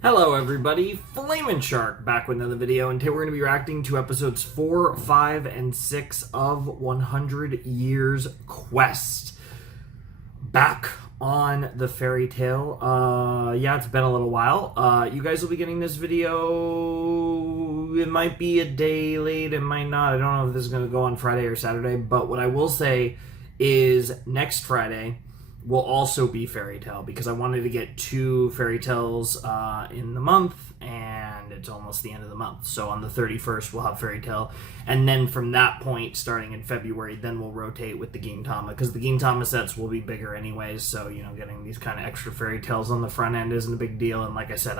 Hello everybody, Flamin' Shark back with another video, and today we're going to be reacting to episodes 4, 5, and 6 of 100 Years Quest. Back on the fairy tale. Yeah, it's been a little while. You guys will be getting this video, it might be a day late, it might not. I don't know if this is going to go on Friday or Saturday, but what I will say is next Friday will also be fairy tale, because I wanted to get 2 fairy tales in the month, and it's almost the end of the month. So on the 31st we'll have fairy tale, and then from that point, starting in February, then we'll rotate with the Gintama, because the Gintama sets will be bigger anyways. So you know, getting these kind of extra fairy tales on the front end isn't a big deal. And like I said,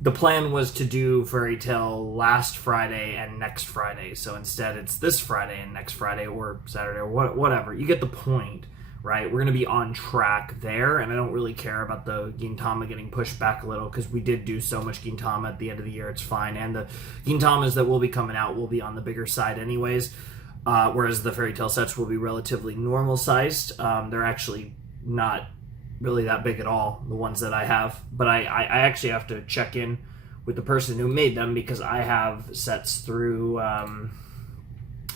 the plan was to do fairy tale last Friday and next Friday, so instead it's this Friday and next Friday, or Saturday, or whatever. You get the point. Right, we're going to be on track there, and I don't really care about the Gintama getting pushed back a little, because we did do so much Gintama at the end of the year. It's fine, and the Gintamas that will be coming out will be on the bigger side anyways, whereas the fairy tale sets will be relatively normal sized. They're actually not really that big at all, the ones that I have, but I actually have to check in with the person who made them, because I have sets through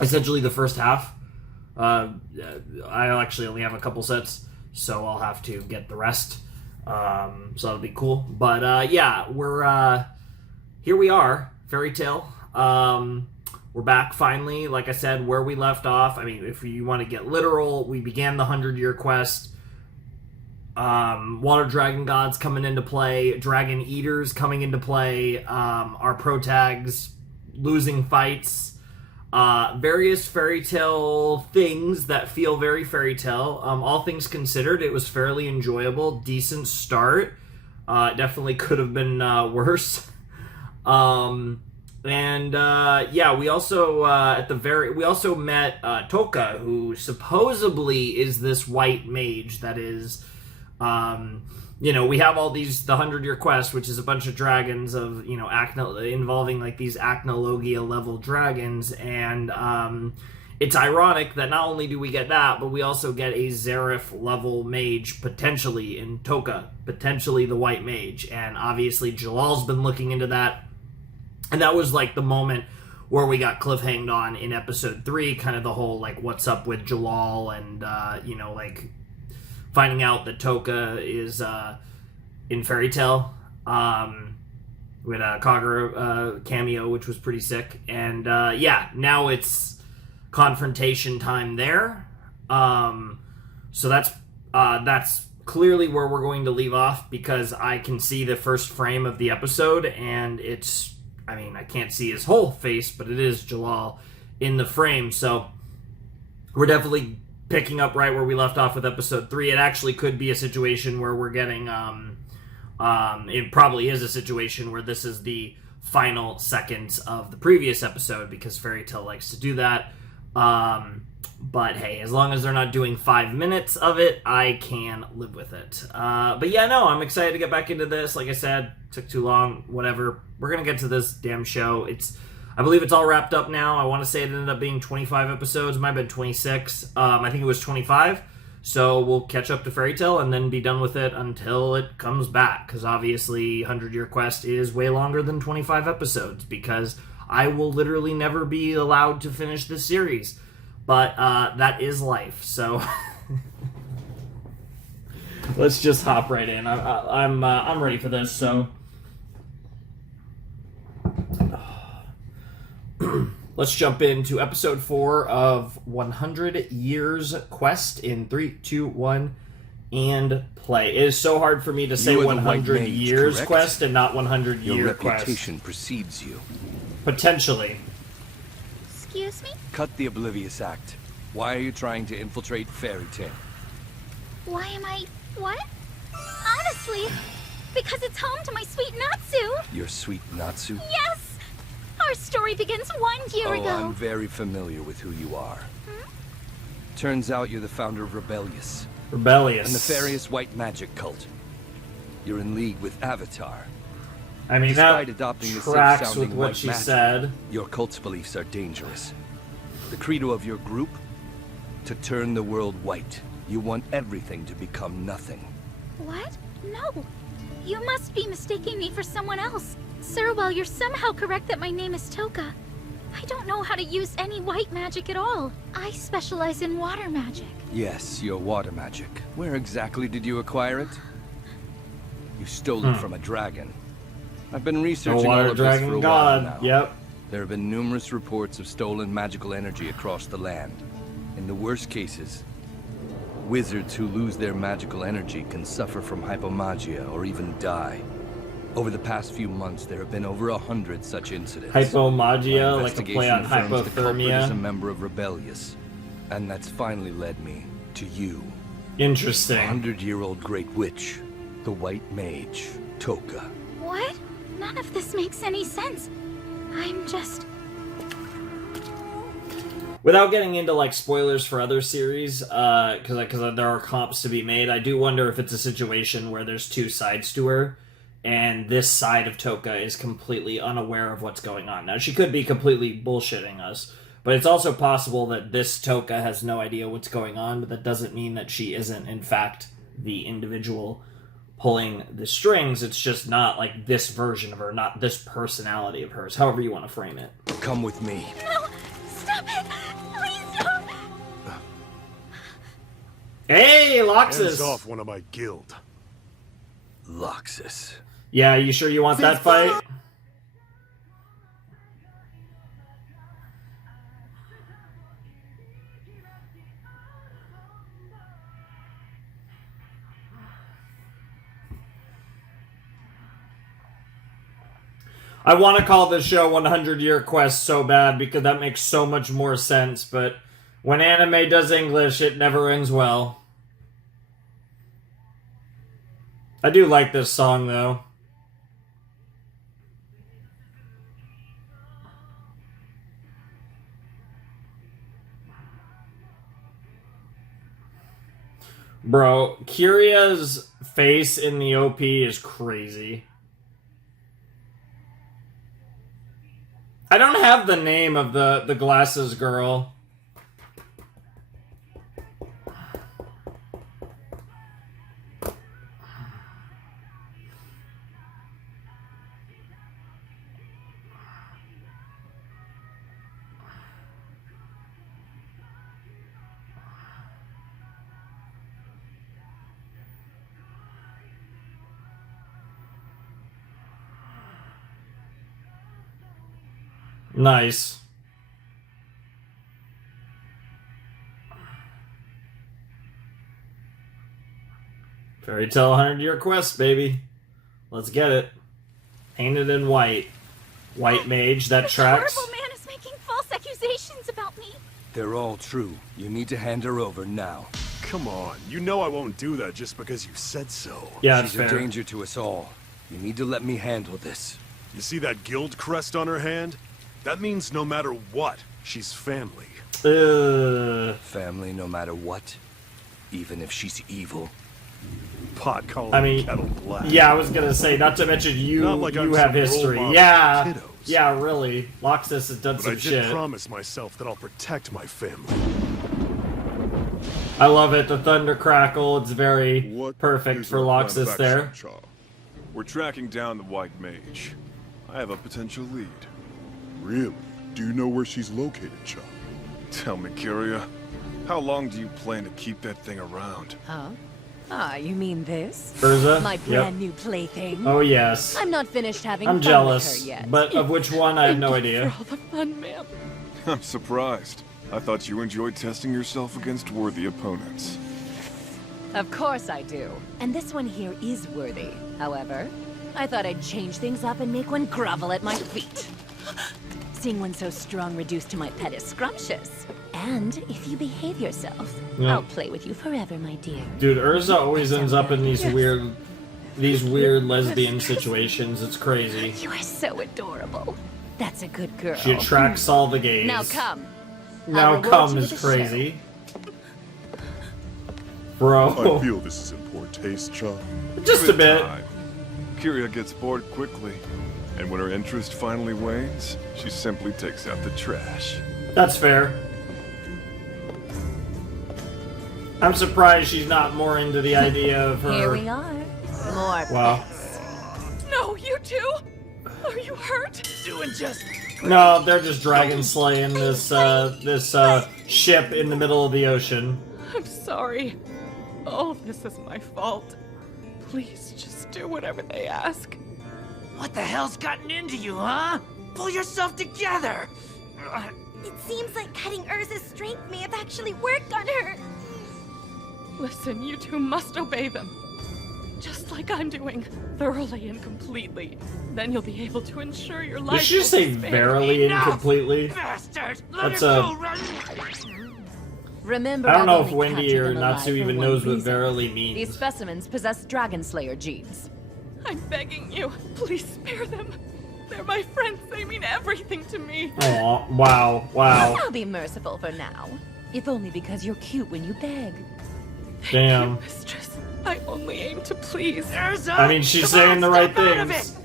essentially the first half. I actually only have a couple sets, so I'll have to get the rest. So that'll be cool. But yeah, we're here. We are fairy tale. We're back finally. Like I said, where we left off. I mean, if you want to get literal, we began the 100-year quest. Water dragon gods coming into play. Dragon eaters coming into play. Our protags losing fights. Various fairy tale things that feel very fairy tale. All things considered, it was fairly enjoyable. Decent start. Definitely could have been worse. Yeah, we also met Toka, who supposedly is this white mage that is, you know, we have all these, the 100-year quest, which is a bunch of dragons of, you know, involving like these Acnologia level dragons, and it's ironic that not only do we get that, but we also get a Zareth level mage potentially in Toka, potentially the white mage, and obviously Jalal's been looking into that, and that was like the moment where we got cliffhanged on in episode 3, kind of the whole like what's up with Jalal, and you know, like finding out that Toka is in Fairy Tale. We had a Kagura cameo, which was pretty sick. And yeah, now it's confrontation time there. So that's clearly where we're going to leave off, because I can see the first frame of the episode, and it's, I mean, I can't see his whole face, but it is Jalal in the frame. So we're definitely picking up right where we left off with episode 3. It actually could be a situation where we're getting it probably is a situation where this is the final seconds of the previous episode, because Fairy Tail likes to do that. But hey, as long as they're not doing 5 minutes of it, I can live with it. But yeah, no, I'm excited to get back into this. Like I said, took too long, whatever. We're gonna get to this damn show. I believe it's all wrapped up now. I want to say it ended up being 25 episodes. It might have been 26. I think it was 25. So we'll catch up to Fairy Tail and then be done with it until it comes back. Because obviously 100-Year Quest is way longer than 25 episodes. Because I will literally never be allowed to finish this series. But that is life. So let's just hop right in. I'm ready for this. So let's jump into episode 4 of 100 Years Quest in 3, 2, 1, and play. It is so hard for me to say 100 Years correct? Quest and not 100 Year Quest. Your reputation precedes you. Potentially. Excuse me? Cut the Oblivious Act. Why are you trying to infiltrate Fairy Tale? Why am I... what? Honestly, because it's home to my sweet Natsu. Your sweet Natsu? Yes! Our story begins 1 year ago. I'm very familiar with who you are. Turns out you're the founder of Rebellious. Rebellious. A nefarious white magic cult. You're in league with Avatar. I mean, despite that adopting the tracks with what white she magic, said. Your cult's beliefs are dangerous. The credo of your group? To turn the world white. You want everything to become nothing. What? No. You must be mistaking me for someone else. Sir, while you're somehow correct that my name is Toka, I don't know how to use any white magic at all. I specialize in water magic. Yes, your water magic. Where exactly did you acquire it? You stole it from a dragon. I've been The researching all water of this for dragon a while god. now. Yep. There have been numerous reports of stolen magical energy across the land. In the worst cases, wizards who lose their magical energy can suffer from hypomagia or even die. Over the past few months, there have been over 100 such incidents. Hypomagia, My like a play on investigation confirms the culprit is a hypothermia. member of Rebellious, and that's finally led me to you. Interesting. 100-year-old Great Witch, the White Mage, Toka. What? None of this makes any sense. I'm just... Without getting into like spoilers for other series, because there are comps to be made, I do wonder if it's a situation where there's two sides to her, and this side of Toka is completely unaware of what's going on. Now, she could be completely bullshitting us, but it's also possible that this Toka has no idea what's going on, but that doesn't mean that she isn't, in fact, the individual pulling the strings. It's just not like this version of her, not this personality of hers, however you want to frame it. Come with me. No! Stop it! Please don't! Hey, Hands Loxus! off one of my guild. Loxus. Yeah, you sure you want that fight? I want to call this show 100-Year Quest so bad because that makes so much more sense, but when anime does English, it never ends well. I do like this song, though. Bro, Kyria's face in the OP is crazy. I don't have the name of the glasses girl. Nice. Fairy Tale 100-Year Quest, baby. Let's get it. Painted in white. White mage, that This tracks. horrible man is making false accusations about me. They're all true. You need to hand her over now. Come on, you know I won't do that just because you said so. Yeah, that's She's a fair. danger to us all. You need to let me handle this. You see that guild crest on her hand? That means no matter what, she's family. Family no matter what. Even if she's evil. Pot calling I mean, kettle black. yeah, I was gonna say, not to mention Not like I'm you have some role history. model Yeah, for kiddos. yeah, really. Loxus has done But I some did shit. promise myself that I'll protect my family. I love it. The thunder crackle. It's very What perfect is for our plan of Loxus there. action, Shaw? We're tracking down the White Mage. I have a potential lead. Really? Do you know where she's located, Shaw? Tell me, Kyria, how long do you plan to keep that thing around? Huh? Ah, you mean this? Urza? My Yep. brand new plaything? Oh, yes. I'm not finished having I'm fun jealous. with her yet. But of which one, I have no Thank you idea. for all the fun, ma'am. I'm surprised. I thought you enjoyed testing yourself against worthy opponents. Of course I do. And this one here is worthy. However, I thought I'd change things up and make one grovel at my feet. Seeing one so strong reduced to my pet is scrumptious. And if you behave yourself, Yeah. I'll play with you forever, my dear. Dude, Urza always ends up in these Yes. weird lesbian situations. It's crazy. You are so adorable. That's a good girl. She attracts all the gays. Now come. I'll Now reward come you is with a crazy. I Bro. feel this is in poor taste, Shaw. Just a Give it bit. time. Kyria gets bored quickly, and when her interest finally wanes, she simply takes out the trash. That's fair. I'm surprised she's not more into the idea of her. Here we are. More Wow. pets. too? Are you hurt? Doing just... No, they're just dragon slaying this ship in the middle of the ocean. I'm sorry. All this is my fault. Please just do whatever they ask. What the hell's gotten into you, huh? Pull yourself together! It seems like cutting Urza's strength may have actually worked on her. Listen, you two must obey them. Just like I'm doing, thoroughly and completely. Then you'll be able to ensure your life. Did she will say be spared. verily and Enough! completely? Bastard! Let That's her a... go, run! Remember, I don't know I've if only Wendy captured or them alive Natsu for even one knows what reason. verily These means. specimens possess Dragon Slayer genes. I'm begging you, please spare them. They're my friends. They mean everything to me. Aw, wow, wow. I'll be merciful for now. If only because you're cute when you beg. Damn. Mistress, I only aim to please. Urza! I mean, she's Come on, saying the right snap out of things.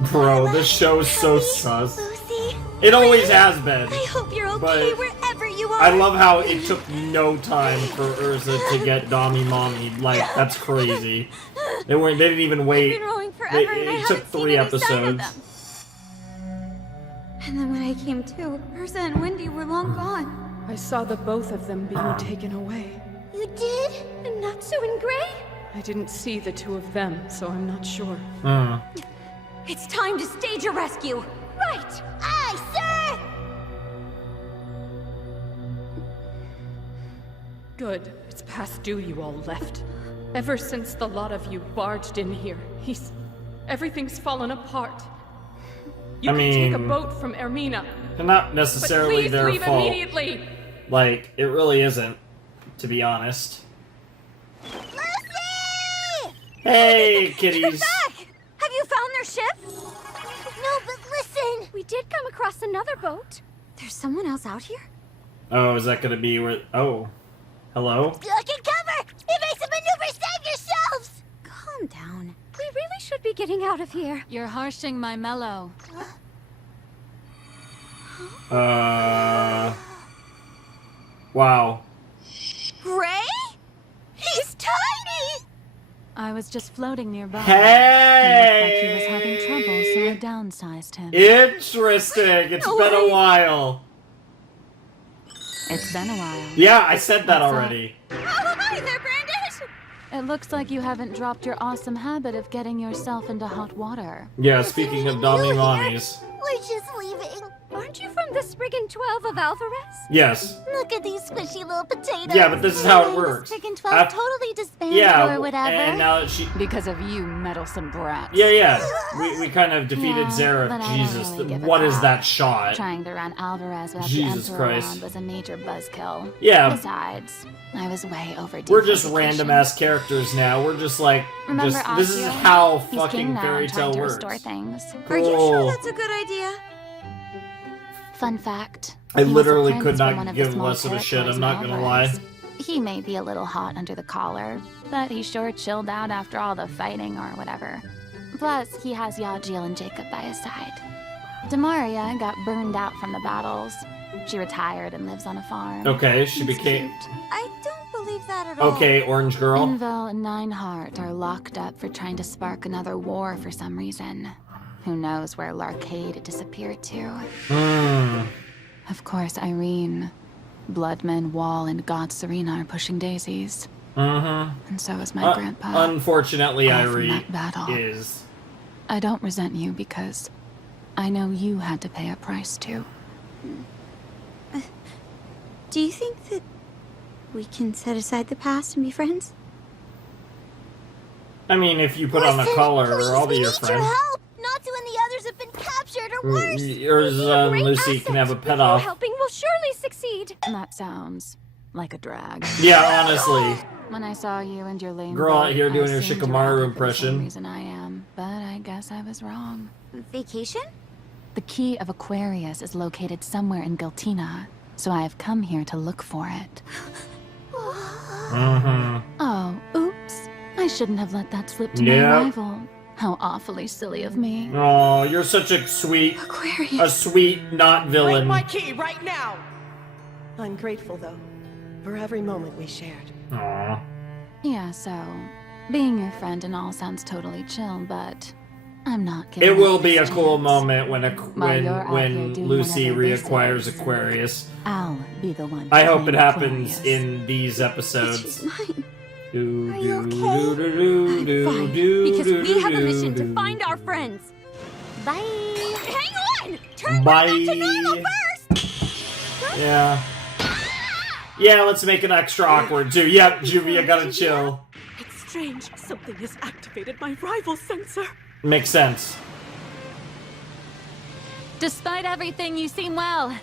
it! Bro, this show's so sus. Lucy, It always has been. I hope you're okay But wherever you are. I love how it took no time for Urza to get Dami Mommy. Like, that's crazy. They didn't even I've wait. been rowing forever and I It took haven't seen 3 any sign of episodes. them. And then when I came to, Urza and Wendy were long gone. I saw the both of them being taken away. You did? And Natsu and Gray? I didn't see the two of them, so I'm not sure. Hmm. It's time to stage a rescue. Right! Aye, sir! Good. It's past due you all left. Ever since the lot of you barged in here, everything's fallen apart. You I can take a mean, boat from Ermina, Not but necessarily please their leave fault. immediately! Like, it really isn't, to be honest. Lucy! Hey, kitties. Back! Have you found their ship? No, but listen! We did come across another boat. There's someone else out here? Oh, is that gonna be where... Oh. Hello? Look and cover! It makes a maneuver! Save yourselves! Calm down. We really should be getting out of here. You're harshing my mellow. Wow. Gray? He's tiny! I was just floating nearby. Hey! He looked like he was having trouble, so I downsized him. Interesting. It's been a while. It's been a while. Yeah, I said that What's already. Oh, hi there, Brandish! It looks like you haven't dropped your awesome habit of getting yourself into hot water. Yeah, speaking of Dami Mommies. We're just leaving. Aren't you from the Spriggan 12 of Alvarez? Yes. Look at these squishy little potatoes. Yeah, but this is how it works. The Spriggan 12 Af- totally disbanded Yeah, or whatever. and now that she... Because of you, meddlesome brats. Yeah. We kind of defeated Yeah, Zareth. but I don't Jesus, really give a what is crap. that shot? Trying to run Alvarez without Jesus the Emperor Christ. around was a major buzzkill. Yeah. Besides, I was way overdue. We're for just vacation. random ass characters now. We're just like, Remember this is Osio? how He's king fucking now fairy and trying tale to works. restore things. Are you sure Cool. that's a good idea? Fun fact. I he was a literally prince could for not one of the give small less of a shit, territories I'm not in gonna Alvarez. lie. He may be a little hot under the collar, but he sure chilled out after all the fighting or whatever. Plus, he has Yajiel and Jacob by his side. Demaria got burned out from the battles. She retired and lives on a farm. Okay, she It's became... cute. I don't believe that at all. Okay, Orange Girl. Invel and Nineheart are locked up for trying to spark another war for some reason. Who knows where Larcade disappeared to? Hmm. Of course, Irene, Bloodman, Wall, and God Serena are pushing daisies. Mm-hmm. And so is my grandpa. Unfortunately, all from Irene that battle. is... I don't resent you because I know you had to pay a price too. Do you think that we can set aside the past and be friends? I mean, if you put on a collar, please, I'll be we your need friend. your help! Natsu and the others have been captured or worse! Urza and Great Lucy asset. can have a pet With you off. helping will surely succeed! That sounds like a drag. Yeah, honestly. When I saw you and your lame Girl out boat, here I doing her assumed you were Shikamaru out for the impression. same reason I am, but I guess I was wrong. Vacation? The key of Aquarius is located somewhere in Giltina, so I have come here to look for it. Mm-hmm. Oh, oops. I shouldn't have let that slip to Yep. my rival. How awfully silly of me. Oh, you're such a sweet, Aquarius. not Bring villain. my key right now! I'm grateful, though, for every moment we shared. Aw. Yeah, so, Being your friend and all sounds totally chill, but I'm not giving It will up be a this cool chance. moment when While you're out here when doing Lucy whatever this reacquires is, Aquarius. I'll be the one. I to hope it claim happens Aquarius. in these She's episodes. mine. Do, Are you do, okay? do, do, do, I'm fine, do, because do, we have a do, mission to do. find our friends. Bye. Hang on! Turn Bye. back to normal first! Yeah. Yeah, let's make it extra awkward too. Yep, Juvia gotta chill. It's strange. Something has activated my rival sensor. Makes sense. Despite everything, you seem well.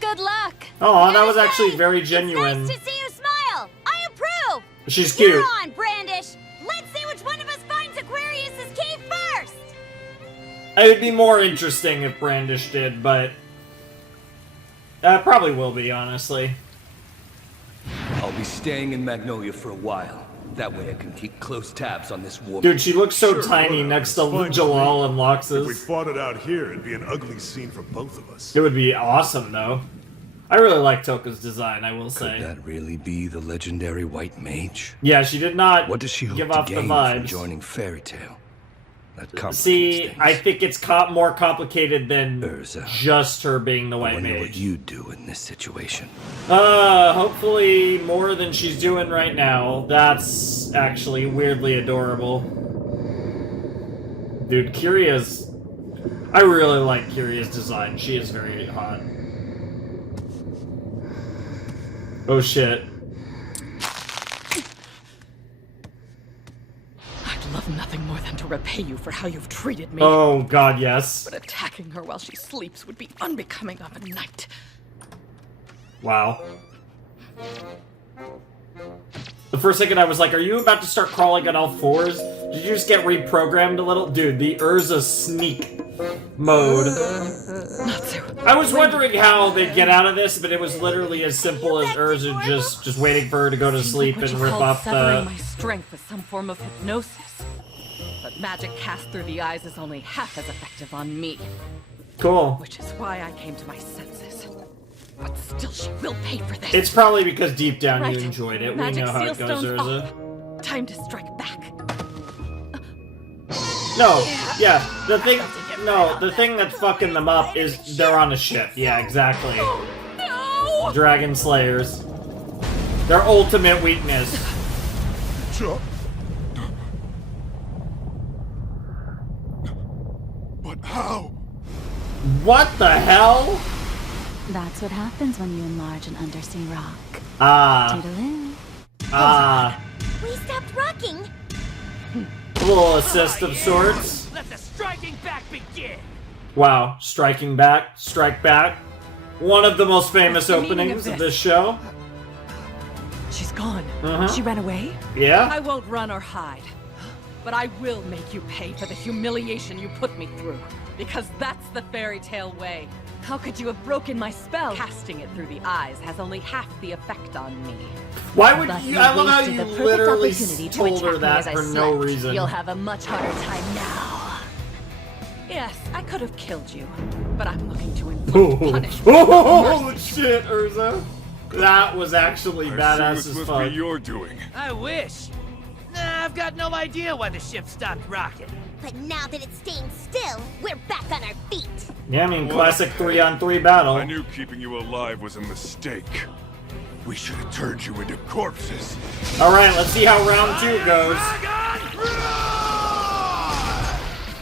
Good luck. Oh, that was actually very genuine. It's nice to see you smile. I approve. She's cute. You're on, Brandish. Let's see which one of us finds Aquarius's key first. It would be more interesting if Brandish did, but probably will be, honestly. I'll be staying in Magnolia for a while. That way I can keep close tabs on this woman. Dude, she looks so Sure, tiny whatever. next to It's fine with Jalal me. and If we Loxus. fought it out here, it'd be an ugly scene for both of us. It would be awesome, though. I really like Toka's design, I will Could say. that really be the legendary White Mage? Yeah, she did not What does she hope give to off the gain from vibes. joining Fairy Tale? That complicates See, things. I think it's more complicated than Urza. just her being the I White wonder what Mage. you'd do in this situation. Hopefully more than she's doing right now. That's actually weirdly adorable. Dude, Kyria's... I really like Kyria's design. She is very hot. Oh shit. I'd love nothing more than to repay you for how you've treated me. Oh god, yes. But attacking her while she sleeps would be unbecoming of a knight. Wow. The first second I was like, are you about to start crawling on all fours? Did you just get reprogrammed a little? Dude, the Urza sneak mode. I was wondering how they'd get out of this, but it was literally as simple as Urza just waiting for her to go to sleep What and you rip called up severing the... my strength with some form of hypnosis. But magic cast through the eyes is only half as effective on me. Cool. Which is why I came to my senses. But still, she will pay for this. It's probably because deep down Right. you enjoyed it. Magic We know how it seal goes, stones Urza. off. Time to strike back. No, yeah, the thing that's fucking them up is they're on a ship. Yeah, exactly. No! Dragon Slayers. Their ultimate weakness. Chuck? But how? What the hell? That's what happens when you enlarge an undersea rock. Ah, Toodaloo. ah. We stopped rocking. A little assist of sorts. Let the striking back begin. Wow, striking back, strike back. One of the most famous What's the meaning openings of of this? this show. She's gone. Uh-huh. She ran away? Yeah? I won't run or hide. But I will make you pay for the humiliation you put me through. Because that's the fairy tale way. How could you have broken my spell? Casting it through the eyes has only half the effect on me. Why would But you? you I love how wasted you the perfect literally opportunity to told her attack me that as I for no slept. reason. You'll have a much harder time now. Yes, I could have killed you, but I'm looking to inflict Oh, punishment. oh shit, Urza. That was actually I badass assume as this must fuck. be your doing. I wish. Nah, I've got no idea why the ship stopped rocking. But now that it's staying still, we're back on our feet. Yeah, I mean, classic 3-on-3 battle. I knew keeping you alive was a mistake. We should have turned you into corpses. Alright, let's see how round 2 goes.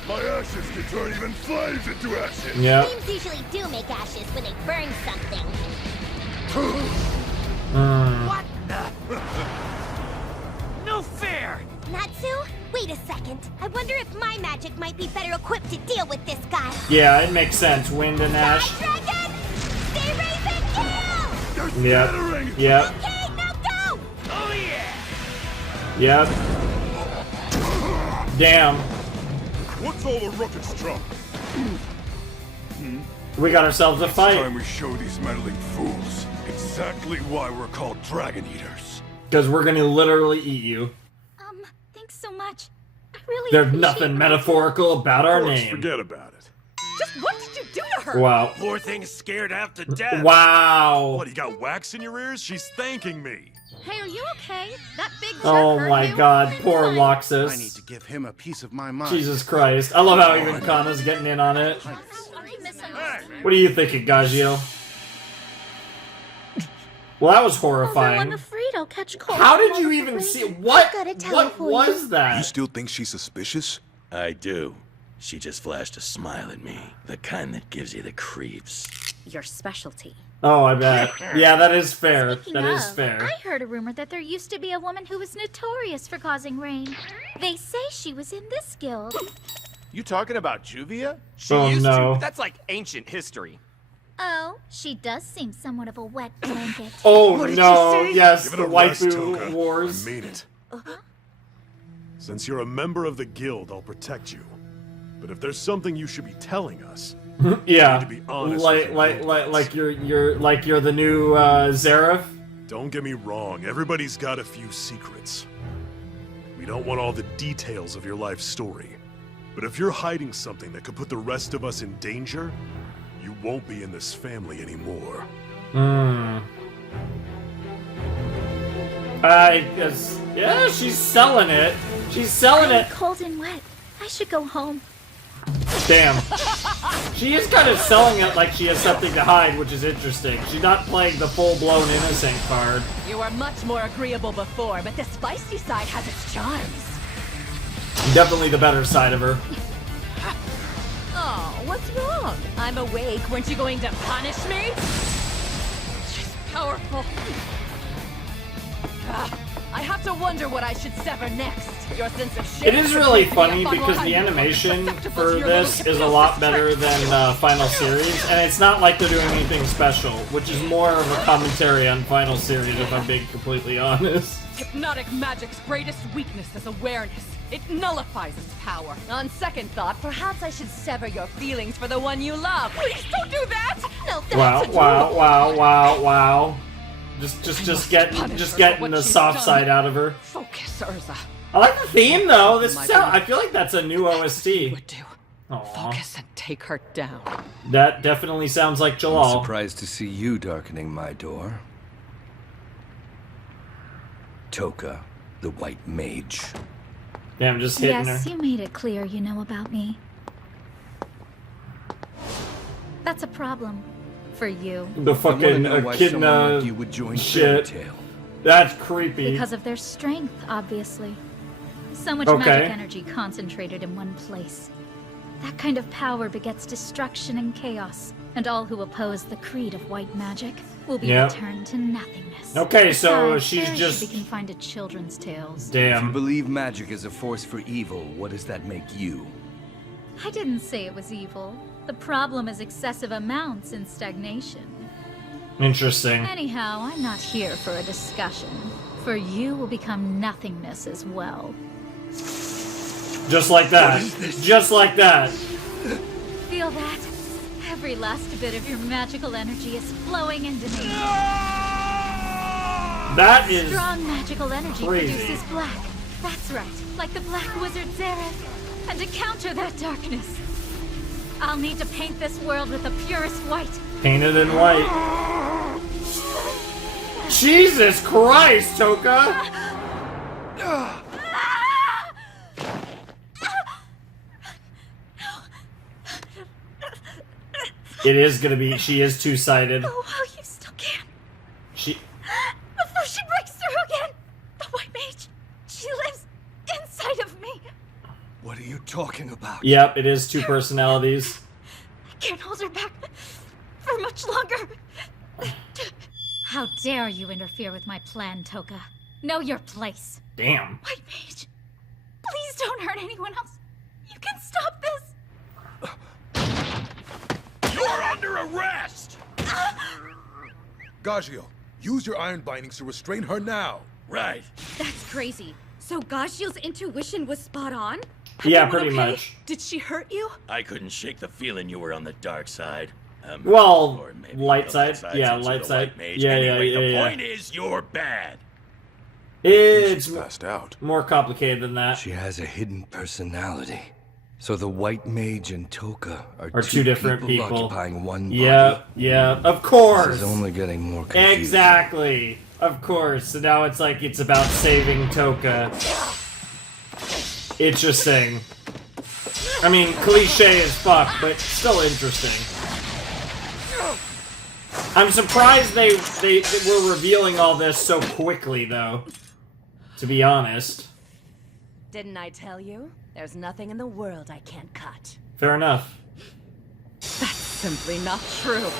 My ashes can turn even flames into ashes. Yep. Flames usually do make ashes when they burn something. What the? No fair. Natsu, wait a second. I wonder if my magic might be better equipped to deal with this guy. Yeah, it makes sense. Wind and ash. Sky Dragon! Stay Raven, kill! They're Yep. scattering. Yep. Okay, now go! Oh yeah. Yep. Damn. What's all the ruckus trouble? We got ourselves a It's fight. time we show these meddling fools exactly why we're called Dragon Eaters. Because we're gonna literally eat you. Thanks so much. I really There's appreciate nothing it. metaphorical about our Of course, name. forget about it. Just what did you do to her? Wow. Poor thing's scared half to death. Wow. What, you got wax in your ears? She's thanking me. Hey, are you okay? That big jerk Oh hurt my you? god, poor Fine. Loxus. I need to give him a piece of my mind. Jesus Christ. I love how even Kana's getting in on it. I misunderstood. What are you thinking, Gagio? Well, that was Although I'm horrifying. afraid I'll catch cold. How did from you all the even rain. see what? I've got a towel What for was you. that? You still think she's suspicious? I do. She just flashed a smile at me. The kind that gives you the creeps. Your specialty. Oh, I bet. Yeah, that is fair. Speaking That is of, fair. I heard a rumor that there used to be a woman who was notorious for causing rain. They say she was in this guild. You talking about Juvia? Oh no. That's like ancient history. Oh, she does seem somewhat of a wet blanket. Oh no, yes, Give it the a rest, waifu Toka. wars. I mean it. Since you're a member of the guild, I'll protect you. But if there's something you should be telling us, Yeah, you need to be honest with like you're the new Zareth. Don't get me wrong, everybody's got a few secrets. We don't want all the details of your life story. But if you're hiding something that could put the rest of us in danger, you won't be in this family anymore. I guess, yeah, she's selling it. She's selling I'm it. cold and wet. I should go home. Damn. She is kind of selling it like she has something to hide, which is interesting. She's not playing the full-blown innocent card. You were much more agreeable before, but the spicy side has its charms. Definitely the better side of her. Oh, what's wrong? I'm awake. Weren't you going to punish me? She's powerful. I have to wonder what I should sever next. Your sense of shame. It is really funny because the animation for this is a lot better than Final Series, and it's not like they're doing anything special, which is more of a commentary on Final Series, if I'm being completely honest. Hypnotic magic's greatest weakness is awareness. It nullifies its power. On second thought, perhaps I should sever your feelings for the one you love. Please don't do that! No, that's Wow. Just getting the soft side out of her. Focus, Urza. I like the theme though. This My I feel like that's a new OST. Would do. Aw. Focus and take her down. That definitely sounds like I'm Jalal. surprised to see you darkening my door. Toka, the White Mage. Damn, just hitting Yes, her. you made it clear you know about me. That's a problem. For you. The I wanna fucking know why someone echidna like you would join shit. Fairy Tail. That's creepy. Because of their strength, obviously. So much Okay. magic energy concentrated in one place. That kind of power begets destruction and chaos, and all who oppose the creed of white magic will be Yep. returned to nothingness. Okay, so Besides, she's Fairy just- should be confined to children's tales. If you Damn. believe magic is a force for evil, what does that make you? I didn't say it was evil. The problem is excessive amounts and stagnation. Interesting. Anyhow, I'm not here for a discussion. For you will become nothingness as well. Just like that. Just like that. Feel that? Every last bit of your magical energy is flowing into me. That is Strong magical energy crazy. produces black. That's right, like the Black Wizard Zareth. And to counter that darkness, I'll need to paint this world with the purest white. painted in white. Jesus Christ, Toka! It is gonna be. She is two-sided. Oh, wow, you still can. She. Before she breaks through again, the White Mage, she lives inside of me. What are you talking about? Yep, it is two personalities. I can't hold her back for much longer. How dare you interfere with my plan, Toka? Know your place. Damn. White Mage, please don't hurt anyone else. You can stop this. You're under arrest! Gagio, use your iron bindings to restrain her now. Right. That's crazy. So Gagio's intuition was spot on? Yeah, Everyone pretty okay? much. Did she hurt you? I couldn't shake the feeling you were on the dark side. Well, or maybe light the side. Yeah, since light you're the side. White Mage. Yeah, Anyway, yeah, the yeah. point is, you're bad. It's Passed out. more complicated than that. She has a hidden personality. So the White Mage and Toka Are two different people. occupying one body. Yeah, of This course. is only getting more confusing. Exactly. Of course. So now it's like it's about saving Toka. Interesting. I mean, cliche as fuck, but still interesting. I'm surprised they were revealing all this so quickly, though. To be honest. Didn't I tell you? There's nothing in the world I can't cut. Fair enough. That's simply not true.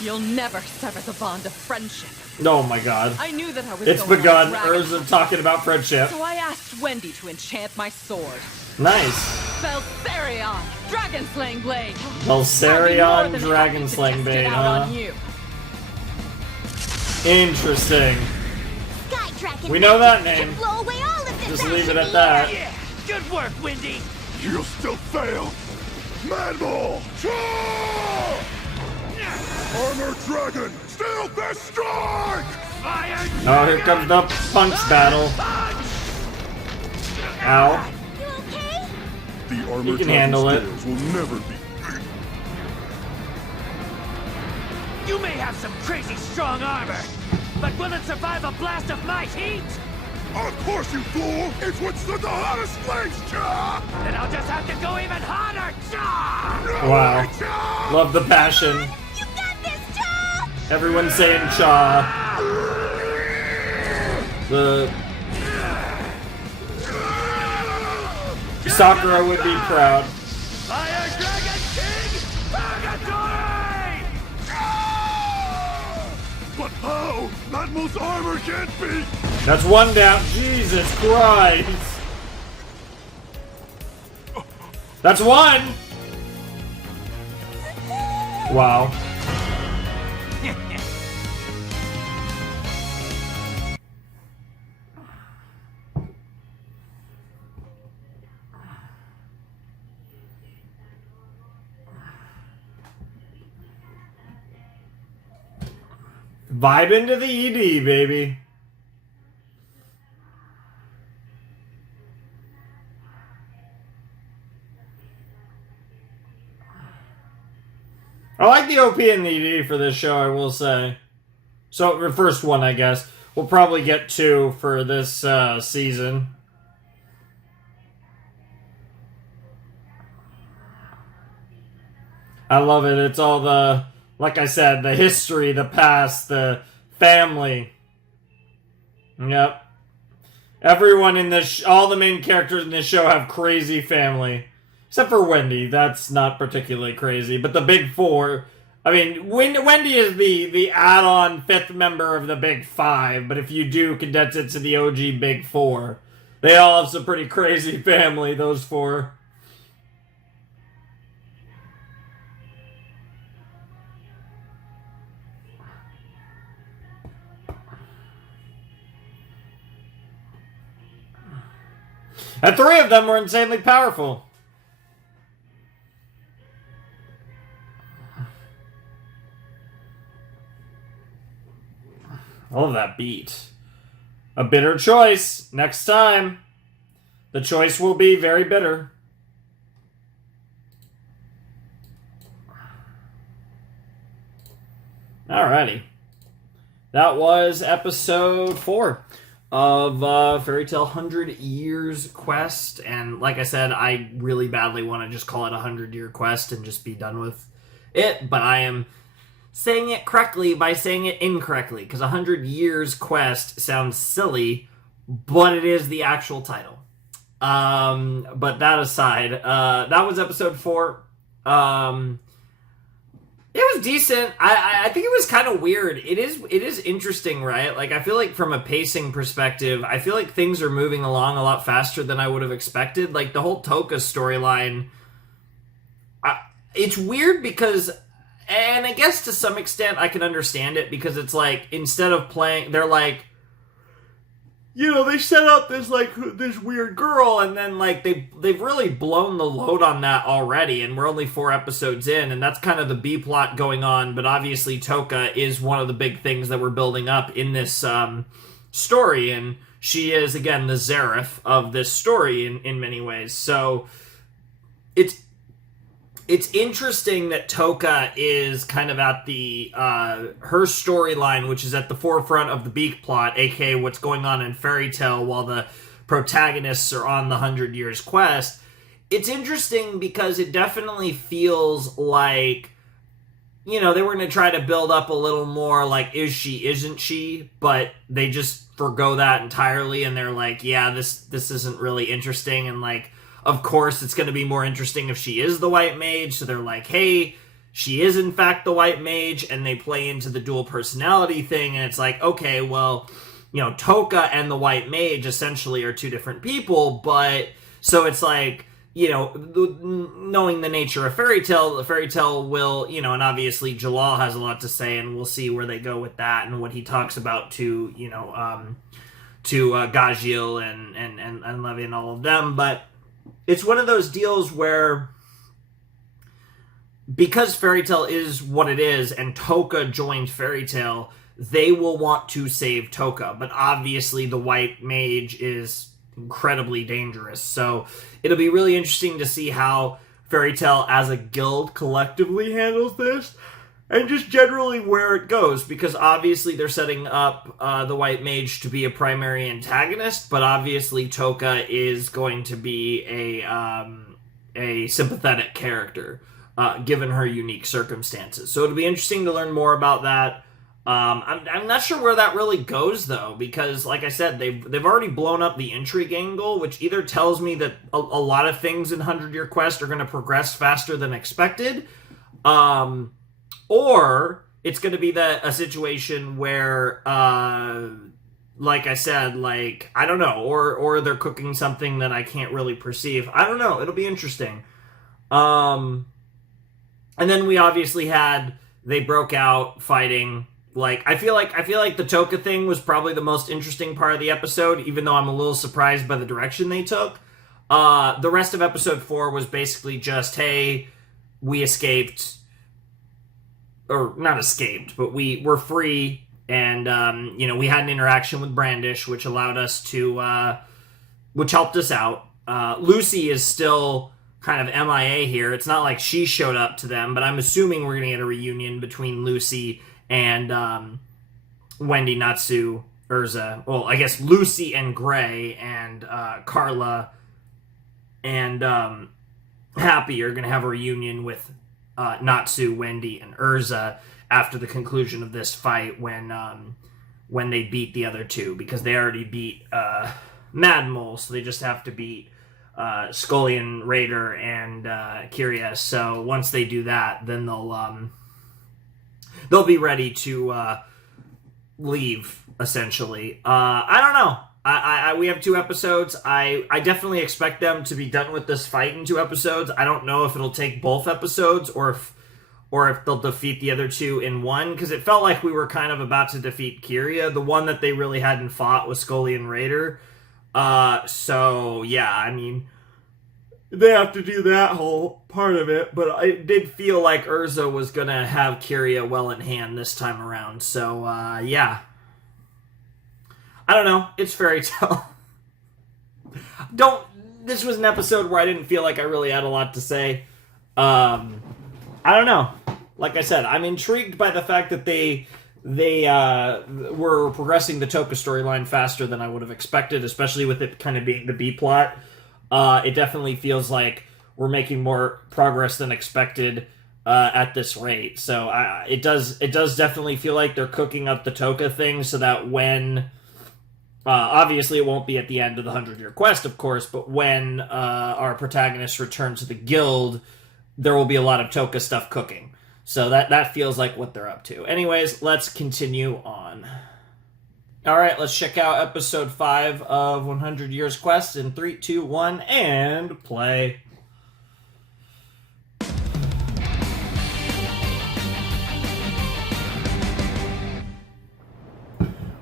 You'll never sever the bond of friendship. Oh my god. I knew that I was It's going begun. on a dragon Urza talking about friendship. So I asked Wendy to enchant my sword. Nice. Belsarion, Dragon Slaying Blade. Belsarion, Dragon Slaying Blade, huh? Interesting. Sky Dragon We know that magic name. can blow away all of this Just ash leave it in at the that. air. Yeah, good work, Windy. You'll still fail! Madball! Armor Dragon! Steel Fist Strike! Fire! Oh, here comes the punch battle. Ow. You okay? The Armor You can handle it. Dragon's scales will never be. You may have some crazy strong armor, but will it survive a blast of my heat? Of course, you fool! It's what stood the hottest flames, Cha! Then I'll just have to go even hotter! Cha! Wow. Love the passion. You got this, Cha! Everyone saying cha. The Sakura would be proud. Fire Dragon King! Purgatory! But how? Madmal's armor can't be! That's one down. Jesus Christ. That's one. Wow. Vibe into the ED, baby. I like the OP and the ED for this show, I will say. So, the first one, I guess. We'll probably get two for this season. I love it. It's all the, like I said, the history, the past, the family. Yep. Everyone in this, all the main characters in this show have crazy family. Except for Wendy, that's not particularly crazy. But the big four, I mean, Wendy is the add-on fifth member of the big five. But if you do condense it to the OG big four, they all have some pretty crazy family, those four. And three of them were insanely powerful. I love that beat. A bitter choice. Next time, the choice will be very bitter. Alrighty. That was episode 4 of Fairy Tale 100 Years Quest. And like I said, I really badly want to just call it a 100-year quest and just be done with it. But I am saying it correctly by saying it incorrectly, because 100 Years Quest sounds silly, but it is the actual title. But that aside, that was episode 4. It was decent. I think it was kind of weird. It is interesting, right? Like, I feel like from a pacing perspective, I feel like things are moving along a lot faster than I would have expected. Like, the whole Toka storyline, it's weird because, and I guess to some extent I can understand it, because it's like, instead of playing, they're like, you know, they set up this, like, this weird girl, and then, like, they've really blown the load on that already, and we're only 4 episodes in, and that's kind of the B-plot going on, but obviously Toka is one of the big things that we're building up in this story, and she is, again, the Zareth of this story in many ways, so it's it's interesting that Toka is kind of at the her storyline, which is at the forefront of the Beak plot, aka what's going on in Fairy Tail, while the protagonists are on the 100 Years quest. It's interesting because it definitely feels like, you know, they were going to try to build up a little more like, is she, isn't she? But they just forgo that entirely, and they're like, yeah, this isn't really interesting, and like, of course it's going to be more interesting if she is the White Mage, so they're like, hey, she is in fact the White Mage, and they play into the dual personality thing, and it's like, okay, well, you know, Toka and the White Mage essentially are two different people, but, so it's like, you know, knowing the nature of Fairy Tail, the Fairy Tail will, you know, and obviously Jalal has a lot to say, and we'll see where they go with that and what he talks about to, you know, to Gajil and Levy and all of them. But it's one of those deals where, because Fairy Tail is what it is, and Toka joined Fairy Tail, they will want to save Toka. But obviously the White Mage is incredibly dangerous. So it'll be really interesting to see how Fairy Tail as a guild collectively handles this, and just generally where it goes, because obviously they're setting up the White Mage to be a primary antagonist, but obviously Toka is going to be a sympathetic character, given her unique circumstances. So it'll be interesting to learn more about that. I'm not sure where that really goes, though, because, like I said, they've already blown up the intrigue angle, which either tells me that a lot of things in 100 Year Quest are going to progress faster than expected, or it's going to be a situation where, like I said, like, I don't know, or they're cooking something that I can't really perceive. I don't know. It'll be interesting. And then we obviously they broke out fighting. Like, I feel like the Toka thing was probably the most interesting part of the episode, even though I'm a little surprised by the direction they took. The rest of episode 4 was basically just, hey, we escaped, or not escaped, but we're free, and, you know, we had an interaction with Brandish, which allowed us to, which helped us out. Lucy is still kind of MIA here. It's not like she showed up to them, but I'm assuming we're going to get a reunion between Lucy and Wendy, Natsu, Urza. Well, I guess Lucy and Gray and Carla and Happy are going to have a reunion with Natsu, Wendy, and Urza after the conclusion of this fight when they beat the other two, because they already beat Mad Mole, so they just have to beat Scullion, Raider, and Kyria. So once they do that, then they'll be ready to leave, essentially. I don't know. We have 2 episodes. I definitely expect them to be done with this fight in 2 episodes. I don't know if it'll take both episodes or if they'll defeat the other 2 in 1, because it felt like we were kind of about to defeat Kyria. The one that they really hadn't fought was Scullion Raider. So, yeah, I mean, they have to do that whole part of it, but it did feel like Urza was going to have Kyria well in hand this time around, so, yeah. I don't know, it's Fairy Tail. This was an episode where I didn't feel like I really had a lot to say. I don't know. Like I said, I'm intrigued by the fact that they were progressing the Toka storyline faster than I would have expected, especially with it kind of being the B plot. It definitely feels like we're making more progress than expected at this rate. So it does definitely feel like they're cooking up the Toka thing so that when, obviously it won't be at the end of the 100 Year Quest, of course, but when our protagonists return to the guild, there will be a lot of Toka stuff cooking. So that feels like what they're up to. Anyways, let's continue on. Alright, let's check out episode 5 of 100 Years Quest in 3, 2, 1, and play.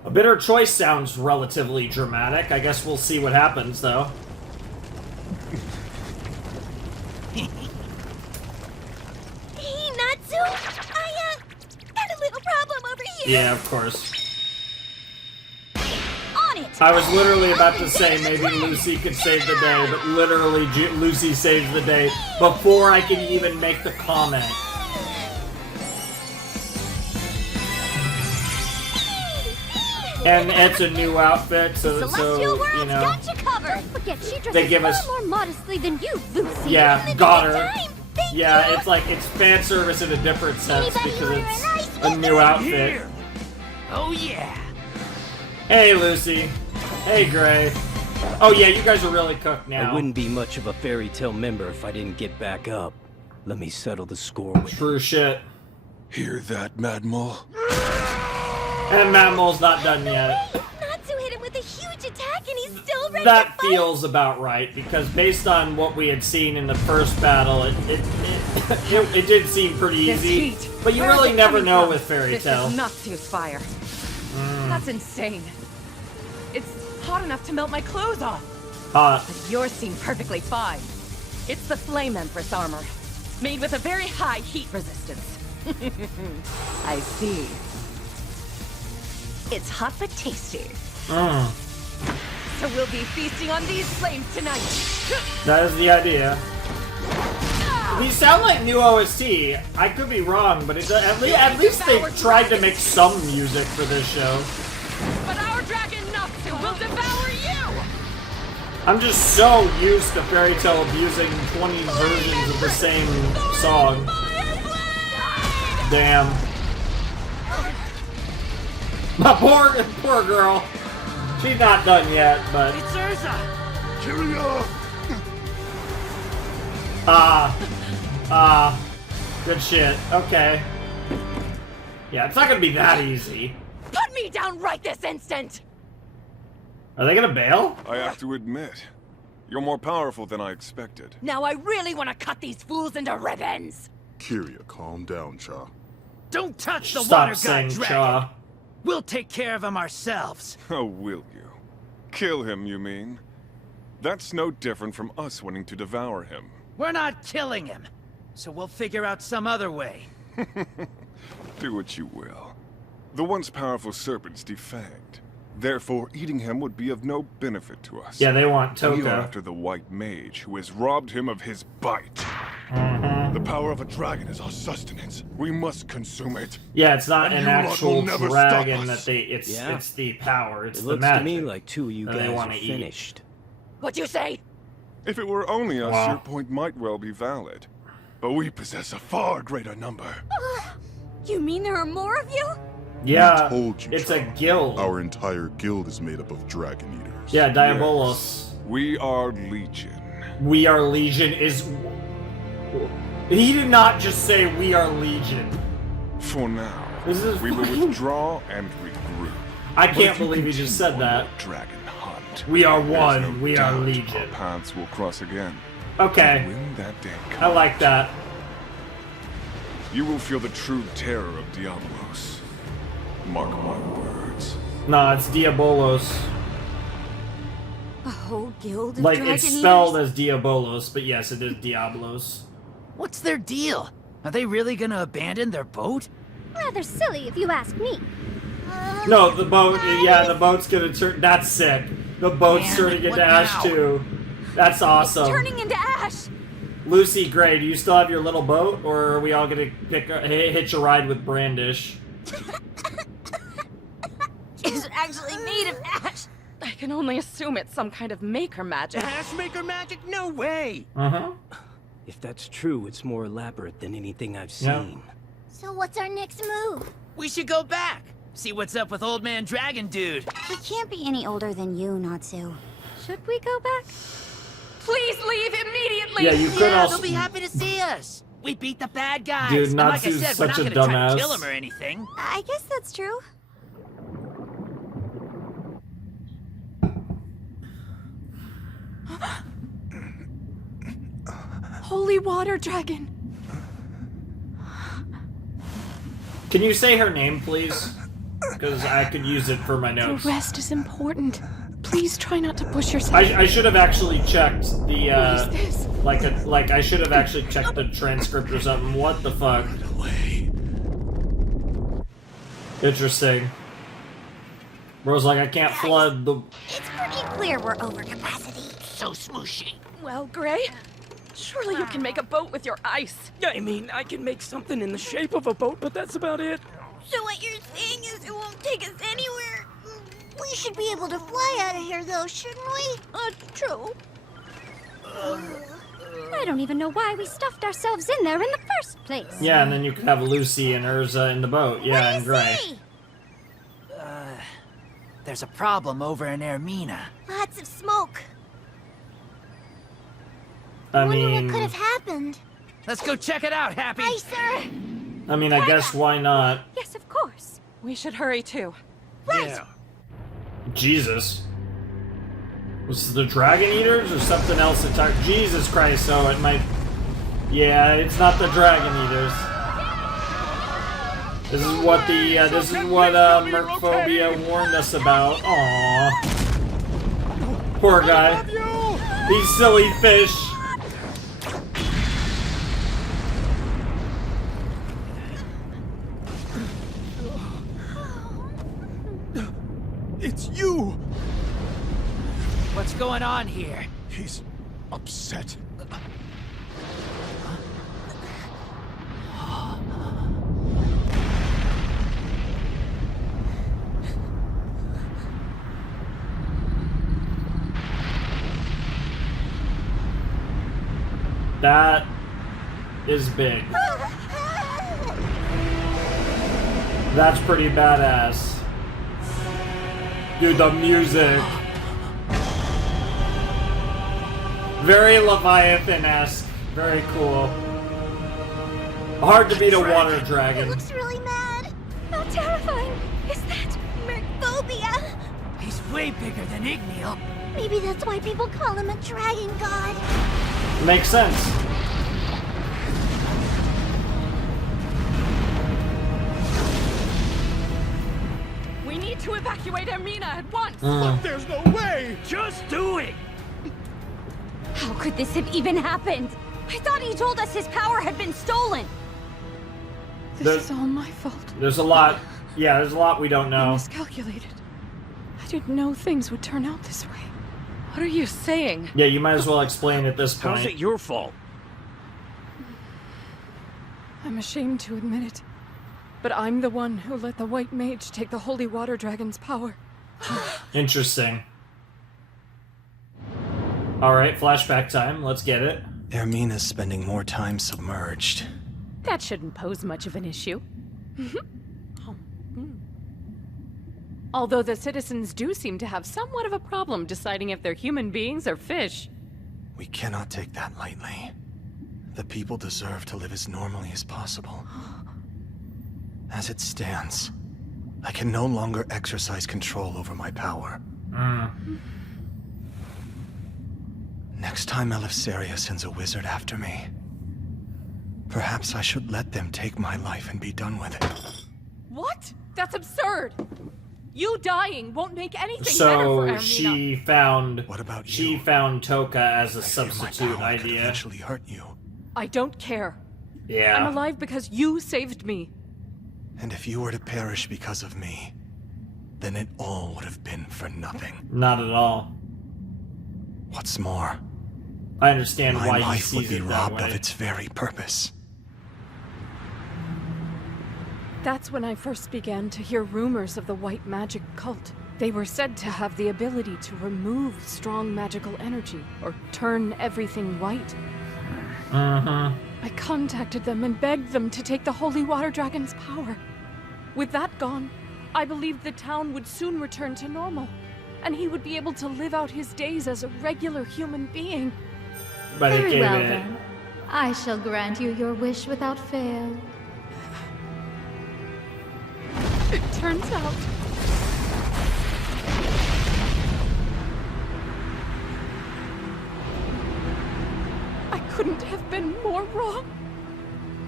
A bitter choice sounds relatively dramatic. I guess we'll see what happens, though. Hey, Natsu! I, got a little problem over here! Yeah, of course. On it! I was literally about to say maybe Lucy could save the day, but literally Lucy saves the day before I can even make the comment. And it's a new outfit, so you know, got you covered. Don't forget, she dresses they give us far more modestly than you, Lucy. yeah, got her. Yeah, it's like it's fan service in a different sense because it's a new outfit. Here. Oh yeah. Hey, Lucy. Hey, Gray. Oh yeah, you guys are really cooked now. I wouldn't be much of a fairy tale member if I didn't get back up. Let me settle the score with True shit. Hear that, Mad Mole? And Mad Mole's not done yet. Natsu hit him with a huge attack and he's still ready That to fight. feels about right, because based on what we had seen in the first battle, it did seem pretty This easy. heat. But you Where is really it never coming know from? with Fairy This Tale. is Natsu's fire. That's insane. It's hot enough to melt my clothes off. Hot. But yours seem perfectly fine. It's the Flame Empress armor, made with a very high heat resistance. I see. It's hot but tasty. So we'll be feasting on these flames tonight. That is the idea. These sound like new OST. I could be wrong, but at least they tried to make some music for this show. But our dragon Natsu will devour you! I'm just so used to Fairy Tale abusing 20 versions of the same song. Damn. My poor girl. She's not done yet, but... It's Urza! Kiria! Good shit. Okay. Yeah, it's not gonna be that easy. Put me down right this instant! Are they gonna bail? I have to admit, you're more powerful than I expected. Now I really want to cut these fools into ribbons! Kiria, calm down, Cha. Don't touch the Stop water god saying dragon! Cha. We'll take care of him ourselves. Oh, will you? Kill him, you mean? That's no different from us wanting to devour him. We're not killing him, so we'll figure out some other way. Do what you will. The once powerful serpent's defanged. Therefore, eating him would be of no benefit to us. Yeah, they want We are Toka. after the White Mage, who has robbed him of his bite. The power of a dragon is our sustenance. We must consume it. Yeah, it's not And an you lot actual will never dragon stop that us. they. It's the power. It's It the looks magic. to me like two of you that they guys wanna are eat. finished. What'd you say? If it were only us, Wow. your point might well be valid. But we possess a far greater number. You mean there are more of you? Yeah, I told you, it's Cha. a guild. Our entire guild is made up of dragon eaters. Yeah, Diabolos. Yes, we are Legion. We are Legion is... He did not just say we are Legion. For now, This is we will fucking- withdraw and regroup. I But can't if you believe he just said continue on that. your dragon hunt, We are there's one. no We are doubt Legion. Our paths will cross again. Okay, When that day comes, I like that. you will feel the true terror of Diabolos. Mark my words. Nah, it's Diabolos. A whole guild of Like, dragon it's spelled eaters? as Diabolos, but yes, it is Diablos. What's their deal? Are they really gonna abandon their boat? Rather silly if you ask me. No, the boat, yeah, the boat's gonna turn... That's sick. The boat's Damn turning it, into what ash, now? too. That's awesome. Turning into ash! Lucy, Gray, do you still have your little boat, or are we all gonna hitch a ride with Brandish? It's actually made of ash! I can only assume it's some kind of maker magic. Ashmaker magic? No way! Uh-huh. If that's true, it's more elaborate than anything I've Yeah. seen. So what's our next move? We should go back. See what's up with Old Man Dragon Dude. We can't be any older than you, Natsu. Should we go back? Please leave immediately! Yeah, you could Yeah, also... they'll be happy to see us. We beat the bad guys. Dude, and like I Natsu's said, we're such not a gonna try dumbass. to kill him or anything. I guess that's true. Holy water dragon! Can you say her name, please? Because I could use it for my The notes. rest is important. Please try not to push yourself. I should have actually checked the, What is this? like I should have actually checked the transcript or something. What the fuck? Interesting. Bro's like, I can't flood the... It's pretty clear we're over capacity. So smooshy. Well, Gray, surely you can make a boat with your ice. I mean, I can make something in the shape of a boat, but that's about it. So what you're saying is it won't take us anywhere? We should be able to fly out of here, though, shouldn't we? True. I don't even know why we stuffed ourselves in there in the first place. Yeah, and then you could have Lucy and Urza in the boat. Yeah, and Gray. There's a problem over in Ermina. Lots of smoke. I wonder mean... what could have happened. Let's go check it out, Happy. Hi, sir. I mean, I guess why not? Yes, of course. We should hurry too. Right. Yeah. Jesus. Was it the Dragon Eaters or something else attacked? Jesus Christ, so it might... Yeah, it's not the Dragon Eaters. This is what the, Mercphobia warned us about. Aww. Poor guy. These silly fish. It's you! What's going on here? He's upset. That is big. That's pretty badass. Dude, the music. Very Leviathan-esque. Very cool. Hard to beat a water It dragon. looks really mad. How terrifying is that? Mercphobia. He's way bigger than Igneal. Maybe that's why people call him a dragon god. Makes sense. We need to evacuate Ermina at once. There's no way! Just do it! How could this have even happened? I thought he told us his power had been stolen. This is all my fault. There's a lot. Yeah, there's a lot we don't I know. miscalculated. I didn't know things would turn out this way. What are you saying? Yeah, you might as well explain at this point. How's it your fault? I'm ashamed to admit it, but I'm the one who let the White Mage take the Holy Water Dragon's power. Interesting. Alright, flashback time. Let's get it. Ermina's spending more time submerged. That shouldn't pose much of an issue. Although the citizens do seem to have somewhat of a problem deciding if they're human beings or fish. We cannot take that lightly. The people deserve to live as normally as possible. As it stands, I can no longer exercise control over my power. Next time Eleftheria sends a wizard after me, perhaps I should let them take my life and be done with it. What? That's absurd! You dying won't make anything better for So Ermina. she found. What about She you? found Toka as a I fear my substitute power could idea. eventually hurt you. I don't care. Yeah. I'm alive because you saved me. And if you were to perish because of me, then it all would have been for nothing. Not at all. What's more, I understand my why he life would sees be it that robbed way. of its very purpose. That's when I first began to hear rumors of the white magic cult. They were said to have the ability to remove strong magical energy, or turn everything white. I contacted them and begged them to take the Holy Water Dragon's power. With that gone, I believed the town would soon return to normal, and he would be able to live out his days as a regular human being. But it Very gave well it. then. I shall grant you your wish without fail. It turns out... I couldn't have been more wrong.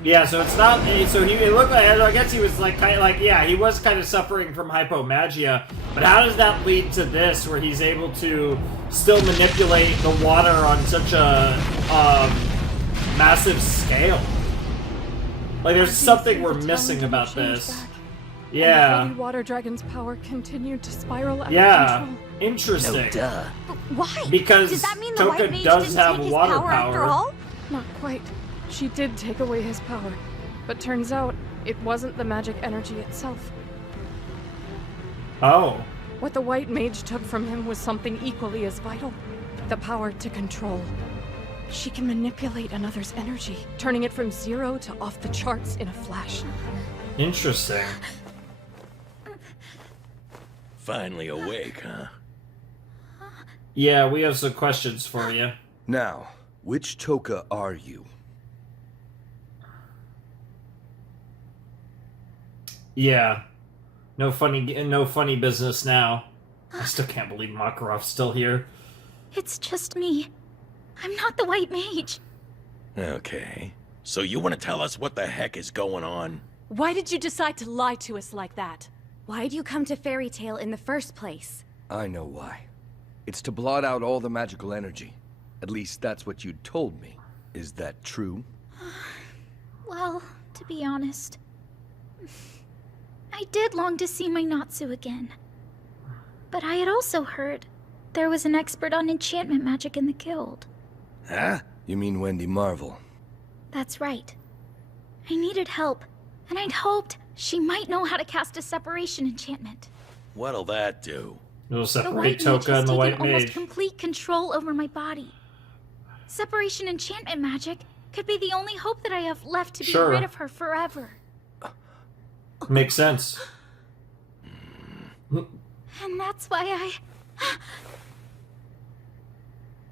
Yeah, so it's not. So he it looked like. I guess he was like kind of like yeah, he was kind of suffering from hypomagia. But how does that lead to this, where he's able to still manipulate the water on such a massive scale? Like, there's something we're missing about this. Yeah. And the Holy Water Dragon's power continued to spiral out of Yeah. control. Interesting. Why? Because Does that mean the Toka White Mage does didn't have take his water power after all? Not quite. She did take away his power. But turns out, it wasn't the magic energy itself. Oh. What the White Mage took from him was something equally as vital. The power to control. She can manipulate another's energy, turning it from 0 to off the charts in a flash. Interesting. Finally awake, huh? Yeah, we have some questions for you. Now, which Toka are you? Yeah. No funny business now. I still can't believe Makarov's still here. It's just me. I'm not the White Mage. Okay. So you want to tell us what the heck is going on? Why did you decide to lie to us like that? Why'd you come to Fairy Tale in the first place? I know why. It's to blot out all the magical energy. At least that's what you told me. Is that true? Well, to be honest, I did long to see my Natsu again. But I had also heard there was an expert on enchantment magic in the guild. Huh? You mean Wendy Marvel? That's right. I needed help, and I'd hoped she might know how to cast a separation enchantment. What'll that do? It'll The separate White Mage Toka has and the taken White almost Mage. complete control over my body. Separation enchantment magic could be the only hope that I have left to be Sure. rid of her forever. Makes sense. And that's why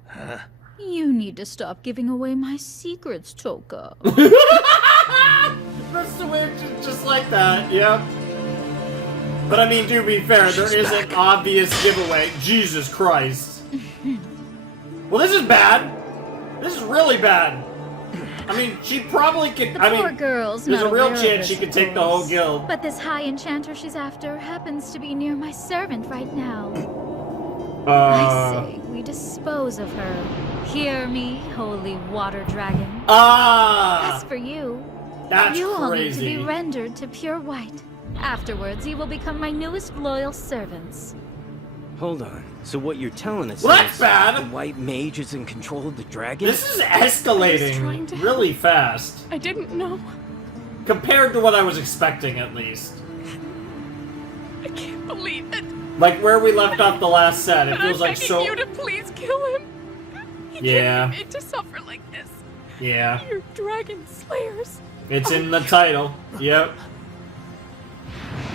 Huh? You need to stop giving away my secrets, Toka. That's the way, just like that, yep. But I mean, to be fair, there is an obvious giveaway. Jesus Christ. Well, this is bad. This is really bad. I mean, she probably could. The I poor mean, girl's there's not a real aware of chance this, she could of take the whole course. guild. But this high enchanter she's after happens to be near my servant right now. I say we dispose of her. Hear me, holy water dragon. Ah! As for you, That's you will need to crazy. be rendered to pure white. Afterwards, you will become my newest loyal servants. Hold on. So what you're telling us Well, that's is bad. the White Mage is in control of the dragon? This is escalating really fast. I didn't know. Compared to what I was expecting, at least. I can't believe it. Like where we left off the last set, it But feels I'm like begging so. you to please kill him. He Yeah. didn't mean to suffer like this. Yeah. You're dragon slayers. It's in the title. Yep.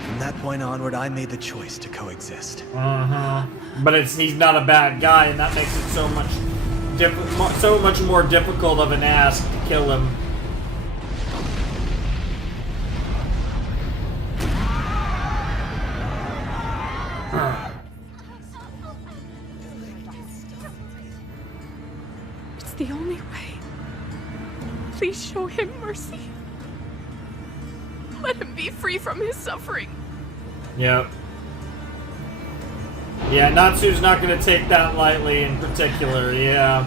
From that point onward, I made the choice to coexist. But he's not a bad guy, and that makes it so much more difficult of an ask to kill him. It's the only way. Please show him mercy. Let him be free from his suffering. Yep. Yeah, Natsu's not going to take that lightly in particular, yeah.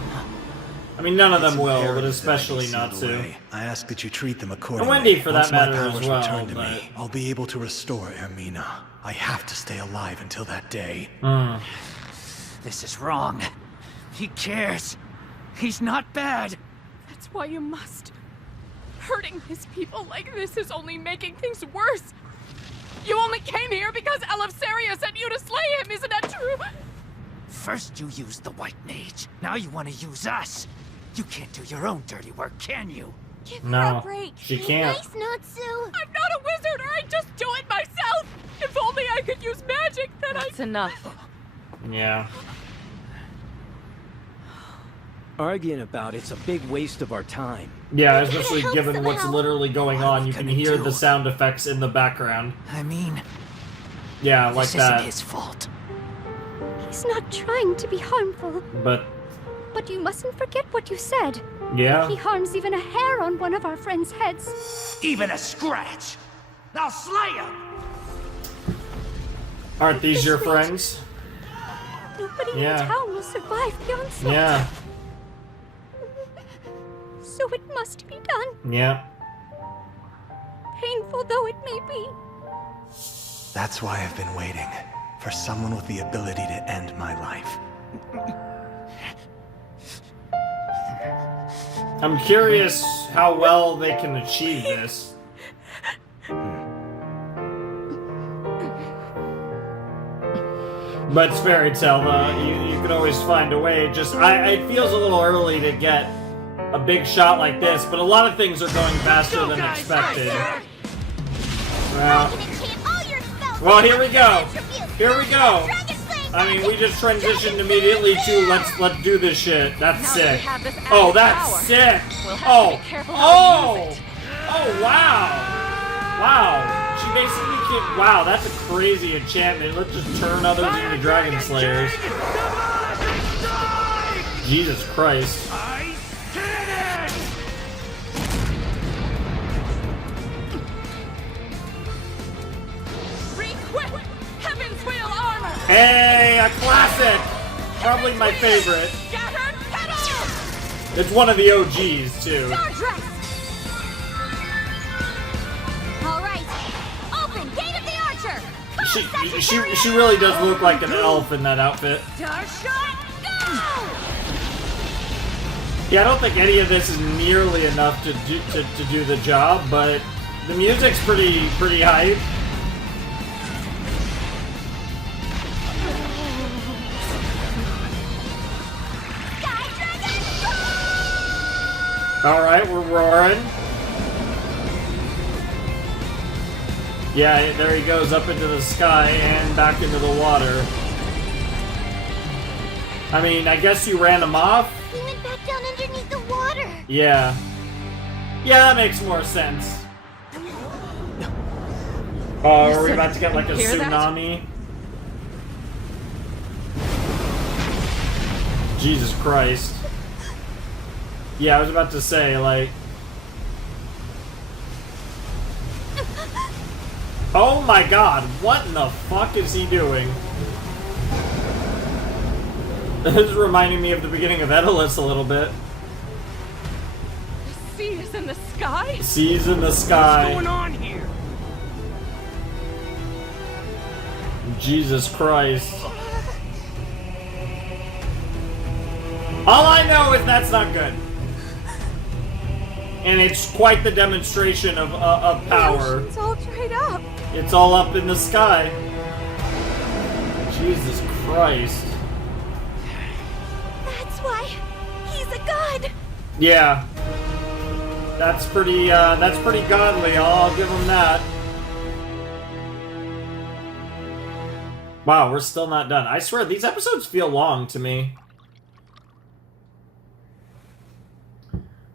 I mean, none of them will, but especially Natsu. I ask that you treat them accordingly. And Wendy, for that Once my matter, as powers well, return to but- me, I'll be able to restore Ermina. I have to stay alive until that day. This is wrong. He cares. He's not bad. That's why you must. Hurting his people like this is only making things worse. You only came here because Elefsaria sent you to slay him, isn't that true? First you used the White Mage. Now you want to use us. You can't do your own dirty work, can you? Give No, her a break. she can't. Nice, Natsu. I'm not a wizard, or I'd just do it myself. If only I could use magic, then That's enough. Yeah. Arguing about it's a big waste of our time. Yeah, especially given what's literally going on. You can hear the sound effects in the background. I mean, Yeah, like this isn't that. his fault. He's not trying to be harmful. But, But you mustn't forget what you said. yeah. He harms even a hair on one of our friends' heads. Even a scratch. I'll slay him. Aren't these your friends? Nobody Yeah. in town will survive the onslaught. Yeah. So it must be done, Yeah. painful though it may be. That's why I've been waiting for someone with the ability to end my life. I'm curious how well they can achieve this. But it's fairy tale, you can always find a way. Just, it feels a little early to get a big shot like this, but a lot of things are going faster than expected. Well, here we go. Here we go. I mean, we just transitioned immediately to let's do this shit. That's sick. Oh, that's sick. Oh, wow. Wow. She basically can. Wow, that's a crazy enchantment. Let's just turn others into dragon slayers. Jesus Christ. Hey, a classic! Probably my favorite. It's one of the OGs, too. Alright, open, gate of the archer! She really does look like an elf in that outfit. Starshot, go! Yeah, I don't think any of this is nearly enough to do the job, but the music's pretty hype. Alright, we're roaring. Yeah, there he goes up into the sky and back into the water. I mean, I guess you ran him off? He went back down underneath the water. Yeah. Yeah, that makes more sense. Oh, are we about to get like a tsunami? Jesus Christ. Yeah, I was about to say, like... Oh my god, what in the fuck is he doing? This is reminding me of the beginning of Edalus a little bit. The sea is in the sky? Seas in the sky. What's going on here? Jesus Christ. All I know is that's not good. And it's quite the demonstration of power. It's all dried up. It's all up in the sky. Jesus Christ. That's why he's a god. Yeah. That's pretty godly. I'll give him that. Wow, we're still not done. I swear, these episodes feel long to me.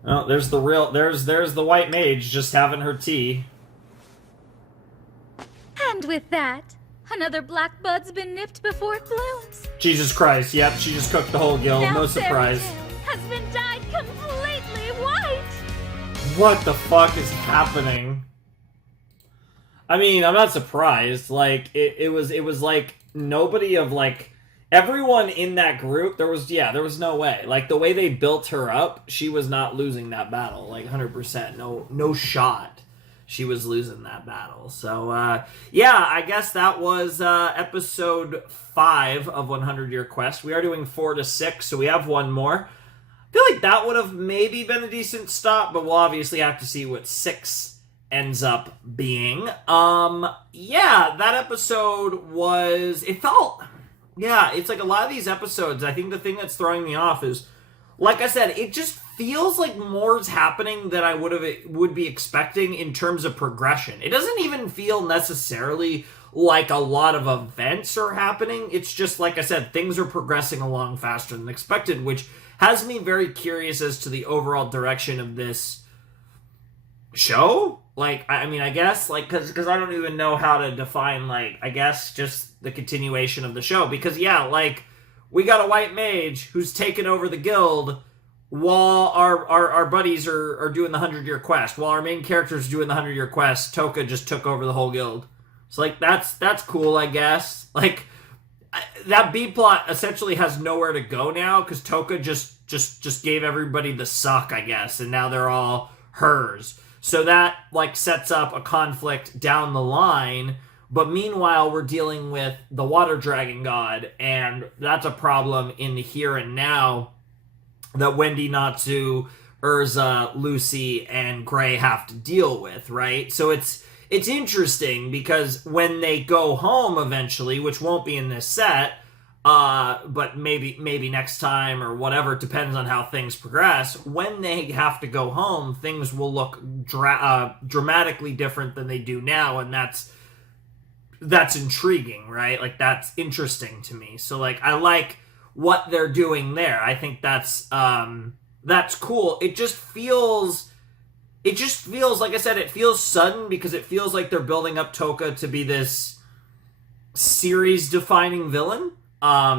Oh, there's the white mage just having her tea. And with that, another black bud's been nipped before it blooms. Jesus Christ, yep, she just cooked the whole guild, Now no surprise. Fairytale has been dyed completely white. What the fuck is happening? I mean, I'm not surprised. Like, it was like nobody of like everyone in that group, there was no way. Like, the way they built her up, she was not losing that battle. Like, 100%. No shot she was losing that battle. So, yeah, I guess that was episode 5 of 100 Year Quest. We are doing 4 to 6, so we have one more. I feel like that would have maybe been a decent stop, but we'll obviously have to see what 6 ends up being. Yeah, that episode was... It felt... Yeah, it's like a lot of these episodes, I think the thing that's throwing me off is, like I said, it just feels like more's happening than I would be expecting in terms of progression. It doesn't even feel necessarily like a lot of events are happening. It's just, like I said, things are progressing along faster than expected, which has me very curious as to the overall direction of this show. Like, I mean, I guess, like, because I don't even know how to define, like, I guess just the continuation of the show. Because, yeah, like, we got a white mage who's taken over the guild while our buddies are doing the 100-year quest. While our main character's doing the 100-year quest, Toka just took over the whole guild. So, like, that's cool, I guess. Like, that B-plot essentially has nowhere to go now, because Toka just gave everybody the suck, I guess, and now they're all hers. So that, like, sets up a conflict down the line, But meanwhile, we're dealing with the water dragon god, and that's a problem in the here and now that Wendy, Natsu, Urza, Lucy, and Gray have to deal with, right? So it's interesting because when they go home eventually, which won't be in this set, but maybe next time or whatever, depends on how things progress. When they have to go home, things will look dramatically different than they do now, and that's intriguing, right? Like, that's interesting to me. So, like, I like what they're doing there. I think that's cool. It just feels, like I said, it feels sudden because it feels like they're building up Toka to be this series-defining villain,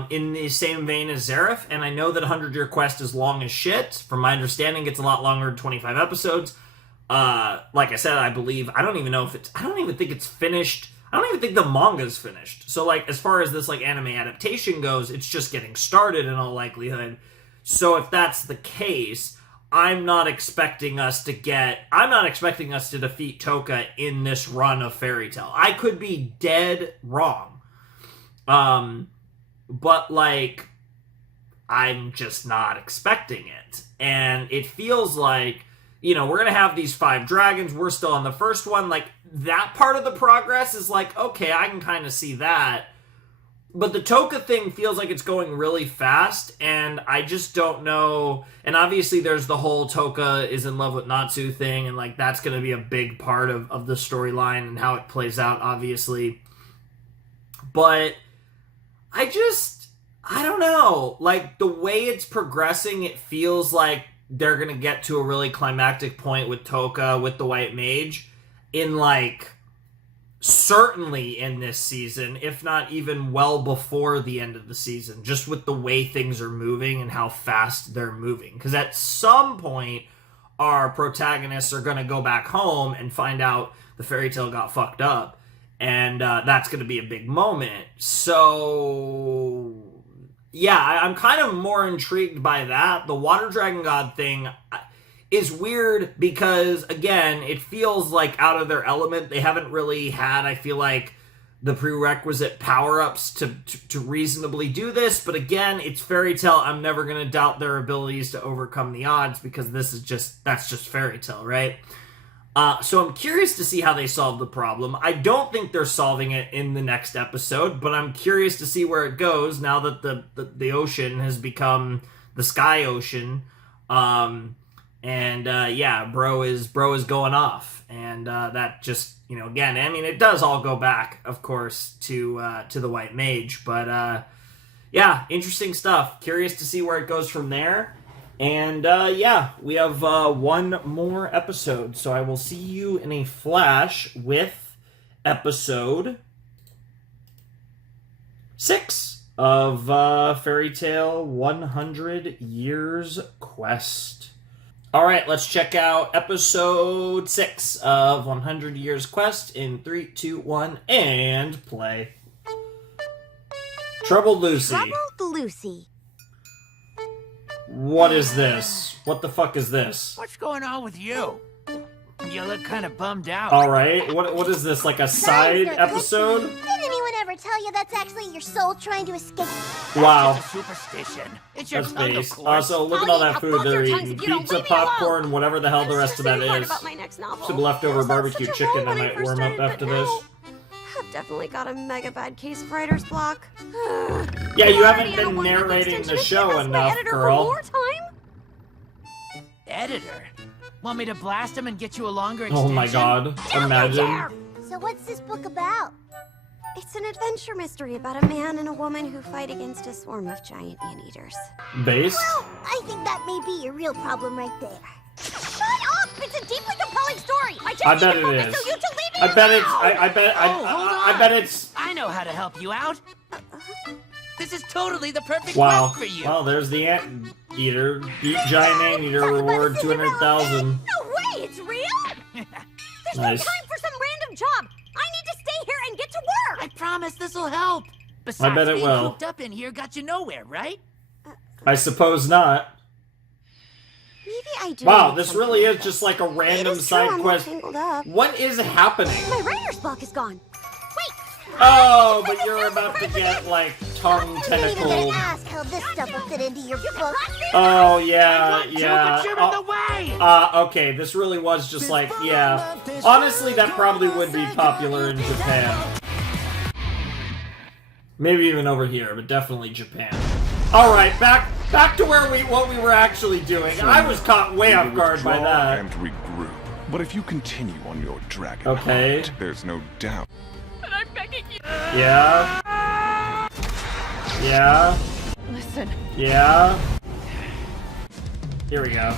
in the same vein as Zareth. And I know that 100-Year Quest is long as shit. From my understanding, it's a lot longer than 25 episodes. Like I said, I don't even think it's finished. I don't even think the manga's finished. So, like, as far as this, like, anime adaptation goes, it's just getting started in all likelihood. So if that's the case, I'm not expecting us to defeat Toka in this run of Fairy Tail. I could be dead wrong. But, like, I'm just not expecting it. And it feels like, we're going to have these 5 dragons. We're still on the first one. Like, that part of the progress is like, okay, I can kind of see that. But the Toka thing feels like it's going really fast, and I just don't know. And obviously there's the whole Toka is in love with Natsu thing, and, like, that's going to be a big part of the storyline and how it plays out, obviously. But I don't know. Like, the way it's progressing, it feels like they're going to get to a really climactic point with Toka, with the White Mage, in, like, certainly in this season, if not even well before the end of the season, just with the way things are moving and how fast they're moving. Because at some point, our protagonists are going to go back home and find out the Fairy Tail got fucked up. And that's going to be a big moment. So, yeah, I'm kind of more intrigued by that. The Water Dragon God thing is weird because, again, it feels like out of their element. They haven't really had, I feel like, the prerequisite power-ups to reasonably do this. But again, it's Fairy Tail. I'm never going to doubt their abilities to overcome the odds because that's just Fairy Tail, right? So I'm curious to see how they solve the problem. I don't think they're solving it in the next episode, but I'm curious to see where it goes now that the ocean has become the Sky Ocean. Yeah, bro is going off, and that just, again, I mean, it does all go back, of course, to the White Mage, but yeah, interesting stuff. Curious to see where it goes from there, and yeah, we have one more episode, so I will see you in a flash with episode 6 of Fairy Tail 100 Years Quest. All right, let's check out episode 6 of 100 Years Quest in 3, 2, 1, and play. Troubled Lucy. Troubled Lucy. What is this? What the fuck is this? What's going on with you? You look kind of bummed out. All right, what is this, like a side episode? Did anyone ever tell you that's actually your soul trying to escape? Wow. That's just a superstition. It's your That's tongue, base. of course. Also, look at all that food they're eating. Pizza, popcorn, whatever the hell the rest of that is. Some leftover barbecue chicken I might warm up after this. I've definitely got a mega bad case of writer's block. Yeah, you haven't been narrating the show enough, girl. Editor? Want me to blast him and get you a longer Oh extension? my god, imagine. So what's this book about? It's an adventure mystery about a man and a woman who fight against a swarm of giant anteaters. Based? Well, I think that may be your real problem right there. Shut up! It's a deeply compelling story! I bet it is. So you two leave it I bet it's. Oh, I bet it's. I know how to help you out. This is totally the perfect Wow. quest for you. Well, there's the anteater. Beat giant anteater. Reward 200,000. No way! It's real? There's no Nice. time for some random job. I need to stay here and get to work. I promise this'll help. Besides, bet it being will. cooped up in here got you nowhere, right? I suppose not. Maybe I do. Wow, need this something really like is that. just like a It random is true, side I'm not quest. tangled up. What is happening? My writer's block is gone. Wait, Oh, but you're about to get, like, tongue You didn't even tentacled. ask how this stuff will fit into your book. Oh, yeah, yeah. But you're in the way! Okay, this really was just like, yeah. Honestly, that probably would be popular in Japan. Maybe even over here, but definitely Japan. Alright, back to what we were actually doing. I was caught way off guard by that. And regroup. But if you continue on your dragon Okay. hunt, there's no doubt. But I'm begging you. Yeah. Yeah. Listen. Yeah. Here we go.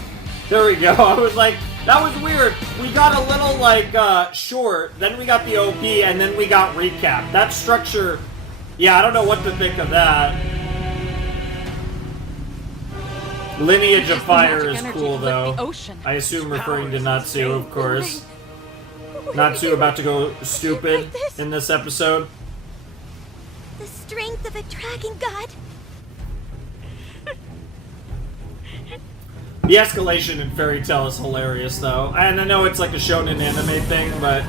There we go. I was like, that was weird. We got a little, like, short, then we got the OP, and then we got recap. That structure, yeah, I don't know what to think of that. Lineage of Fire is cool, though. I assume referring to Natsu, of course. Natsu about to go stupid in this episode. The strength of a dragon god. The escalation in Fairy Tail is hilarious, though. And I know it's like a shonen anime thing, but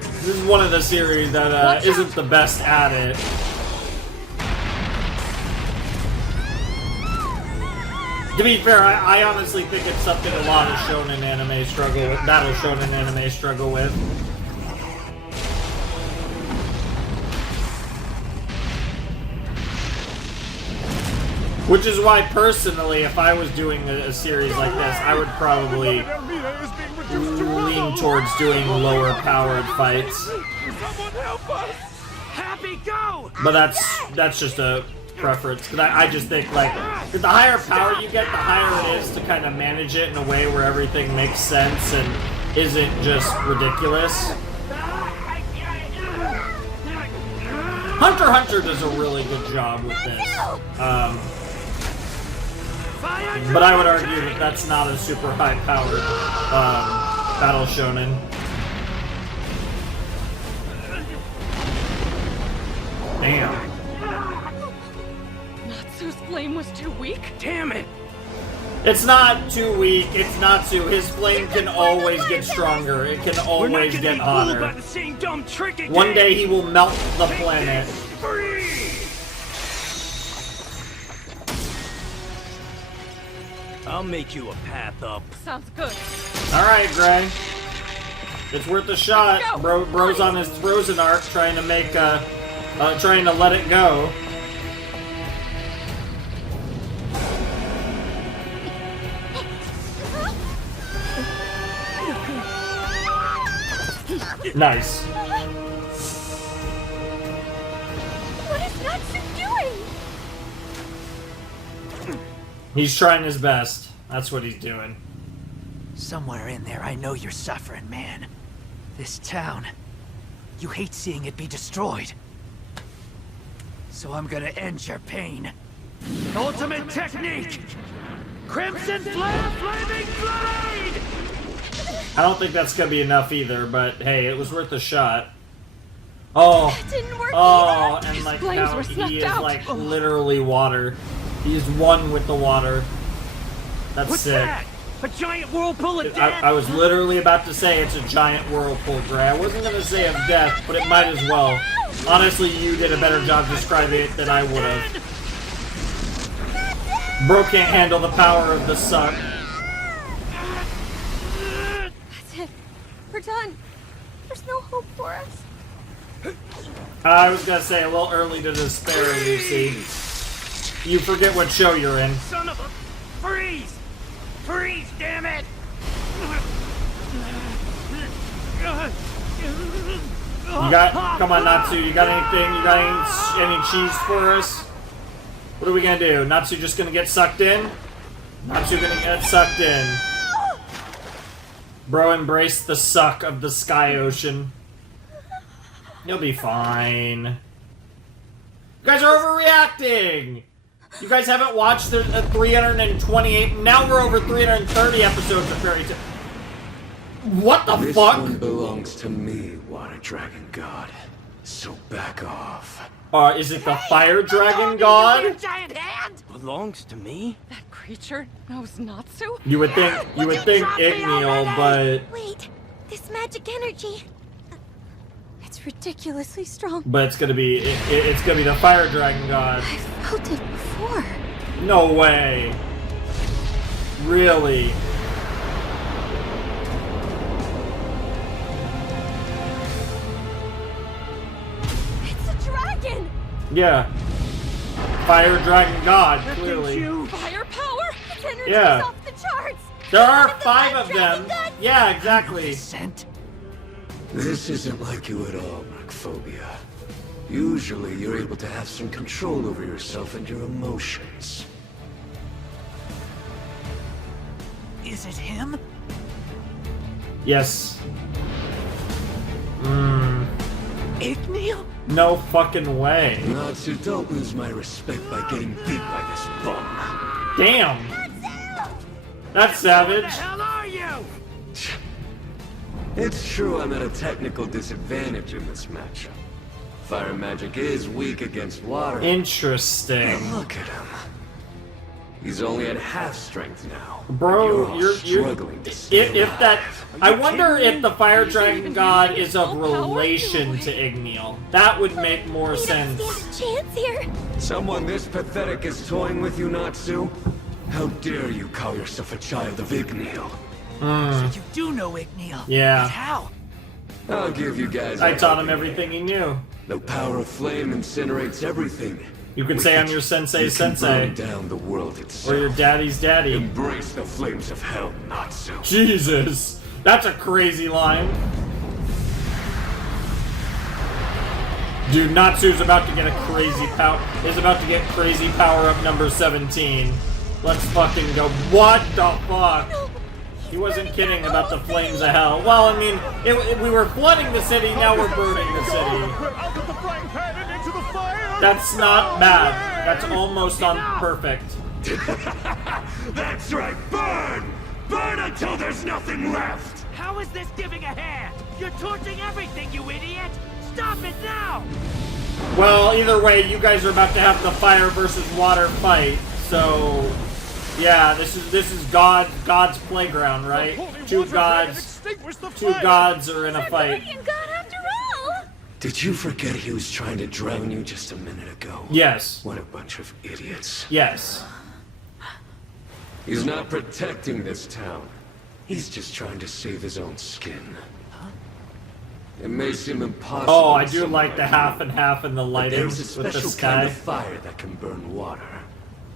this is one of the series that isn't the best at it. To be fair, I honestly think it's something a lot of shonen anime struggle with, battle shonen anime struggle with. Which is why, personally, if I was doing a series like this, I would probably lean towards doing lower powered fights. But that's just a preference. Because I just think, like, the higher power you get, the higher it is to kind of manage it in a way where everything makes sense and isn't just ridiculous. Hunter x Hunter does a really good job with this. But I would argue that that's not a super high-powered battle shonen. Damn. Natsu's flame was too weak? Damn it! It's not too weak, it's Natsu. His flame can always get stronger. It can always get hotter. One day he will melt the planet. I'll make you a path up. Sounds good. Alright, Gray. It's worth a shot. Bro's on his frozen arc trying to make, trying to let it go. Nice. What is Natsu doing? He's trying his best. That's what he's doing. Somewhere in there, I know you're suffering, man. This town, you hate seeing it be destroyed. So I'm gonna end your pain. Ultimate technique! Crimson Flare Flaming Blade! I don't think that's gonna be enough either, but hey, it was worth a shot. Oh, Didn't work oh, either. and like flames how were he snuffed is out. like literally water. He's one with the water. That's What's sick. that? A giant whirlpool of death? I was literally about to say it's a giant whirlpool, Gray. I wasn't gonna say of death, but it might as well. Honestly, you did a better job describing it than I would have. Bro can't handle the power of the suck. That's it. We're done. There's no hope for us. I was gonna say a little early to despair, Lucy. You forget what show you're in. Son of a... Freeze! Freeze, damn it! You got, come on, Natsu. You got anything? You got any cheese for us? What are we gonna do? Natsu just gonna get sucked in? Natsu gonna get sucked in. Bro, embrace the suck of the sky ocean. You'll be fine. You guys are overreacting! You guys haven't watched the 328, now we're over 330 episodes of Fairy Tail. What the This fuck? one belongs to me, Water Dragon God. So back off. Is it the Fire Dragon God? Giant hand! Belongs to me? That creature knows Natsu? You would think Igneal, but Wait, this magic energy. It's It's ridiculously strong. But it's gonna be it's gonna be the fire dragon god. I felt it before. No way. Really? It's a dragon. Yeah. Fire dragon god, clearly. Firepower. Its energy Yeah. is off the charts. There are 5 of them. Yeah, exactly. This isn't like you at all, Mercphobia. Usually you're able to have some control over yourself and your emotions. Is it him? Yes. Igneal? No fucking way. Natsu, don't lose my respect by getting beat by this bum. Damn. That's savage. Where the hell are you? It's true I'm at a technical disadvantage in this matchup. Fire magic is weak against water. Interesting. But look at him. He's only at half strength now. Bro, you're struggling to stay if that alive. I wonder if the fire dragon god is of relation to Igneal. That would make more sense. Chance here. Someone this pathetic is toying with you, Natsu? How dare you call yourself a child of Igneal? So you do know Igneal. Yeah. But how? I'll give you guys I taught him everything he knew. The power of flame incinerates everything. You could say I'm your sensei's You can sensei. burn down the world itself. Or your daddy's daddy. Embrace the flames of hell, Natsu. Jesus. That's a crazy line. Dude, Natsu's about to get a crazy power. Is about to get crazy power up number 17. Let's fucking go. What the fuck? He wasn't kidding about the flames of hell. Well, I mean, we were flooding the city, now we're burning the city. That's not bad. That's almost on perfect. That's right, burn! Burn until there's nothing left! How is this giving a hand? You're torching everything, you idiot! Stop it now! Well, either way, you guys are about to have the fire versus water fight, so yeah, this is God's playground, right? Two gods are in a fight. Did you forget he was trying to drown you just a minute ago? Yes. What a bunch of idiots. Yes. He's not protecting this town. He's just trying to save his own skin. It may seem impossible. Oh, I do like the half and half and the lighting There's a with the special kind sky. of fire that can burn water.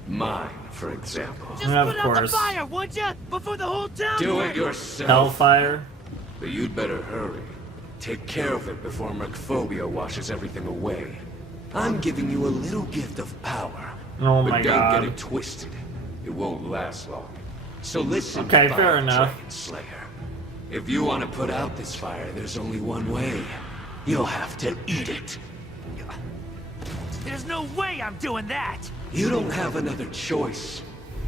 Mine, for example. Just Of put out the course. fire, would ya? Before the whole town Do it burns. yourself. Hellfire. But you'd better hurry. Take care of it before Mercphobia washes everything away. I'm giving you a little gift of power. Oh but my don't god. get it twisted. It won't last long. So listen, Okay, Fire fair enough. Dragon Slayer. If you want to put out this fire, there's only one way. You'll have to eat it. There's no way I'm doing that! You don't have another choice.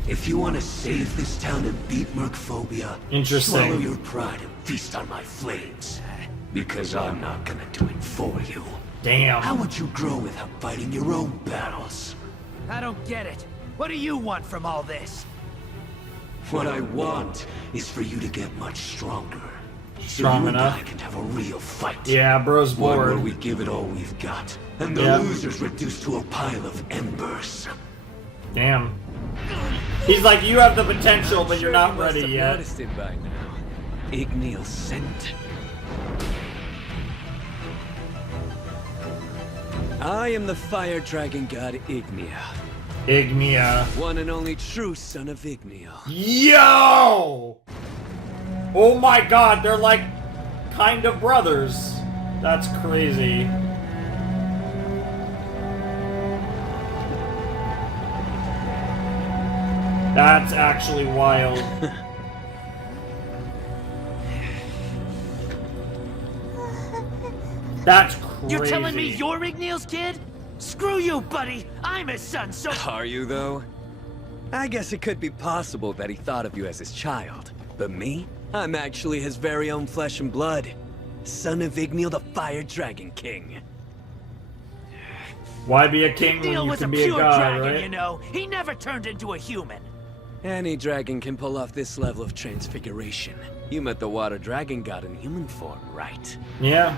If you want to save this town and beat Mercphobia, Interesting. swallow your pride and feast on my flames. Because I'm not gonna do it for you. Damn. How would you grow without fighting your own battles? I don't get it. What do you want from all this? What I want is for you to get much stronger. Strong so you enough. and I can have a real fight. Yeah, bro's One where bored. we give it all we've got, and the Yeah. losers reduced to a pile of embers. Damn. He's like, you have the potential, but you're not You must ready have yet. noticed it by now. Igneal scent. I am the fire dragon god Ignea. Ignea. One and only true son of Igneal. Yo! Oh my god, they're like kind of brothers. That's crazy. That's actually wild. That's crazy. You're telling me you're Igneal's kid? Screw you, buddy! I'm his son, so— Are you, though? I guess it could be possible that he thought of you as his child. But me? I'm actually his very own flesh and blood. Son of Igneal, the Fire Dragon King. Why be a king when Igneal you was a can be a pure god, dragon, right? you know. He never turned into a human. Any dragon can pull off this level of transfiguration. You met the Water Dragon god in human form, right? Yeah.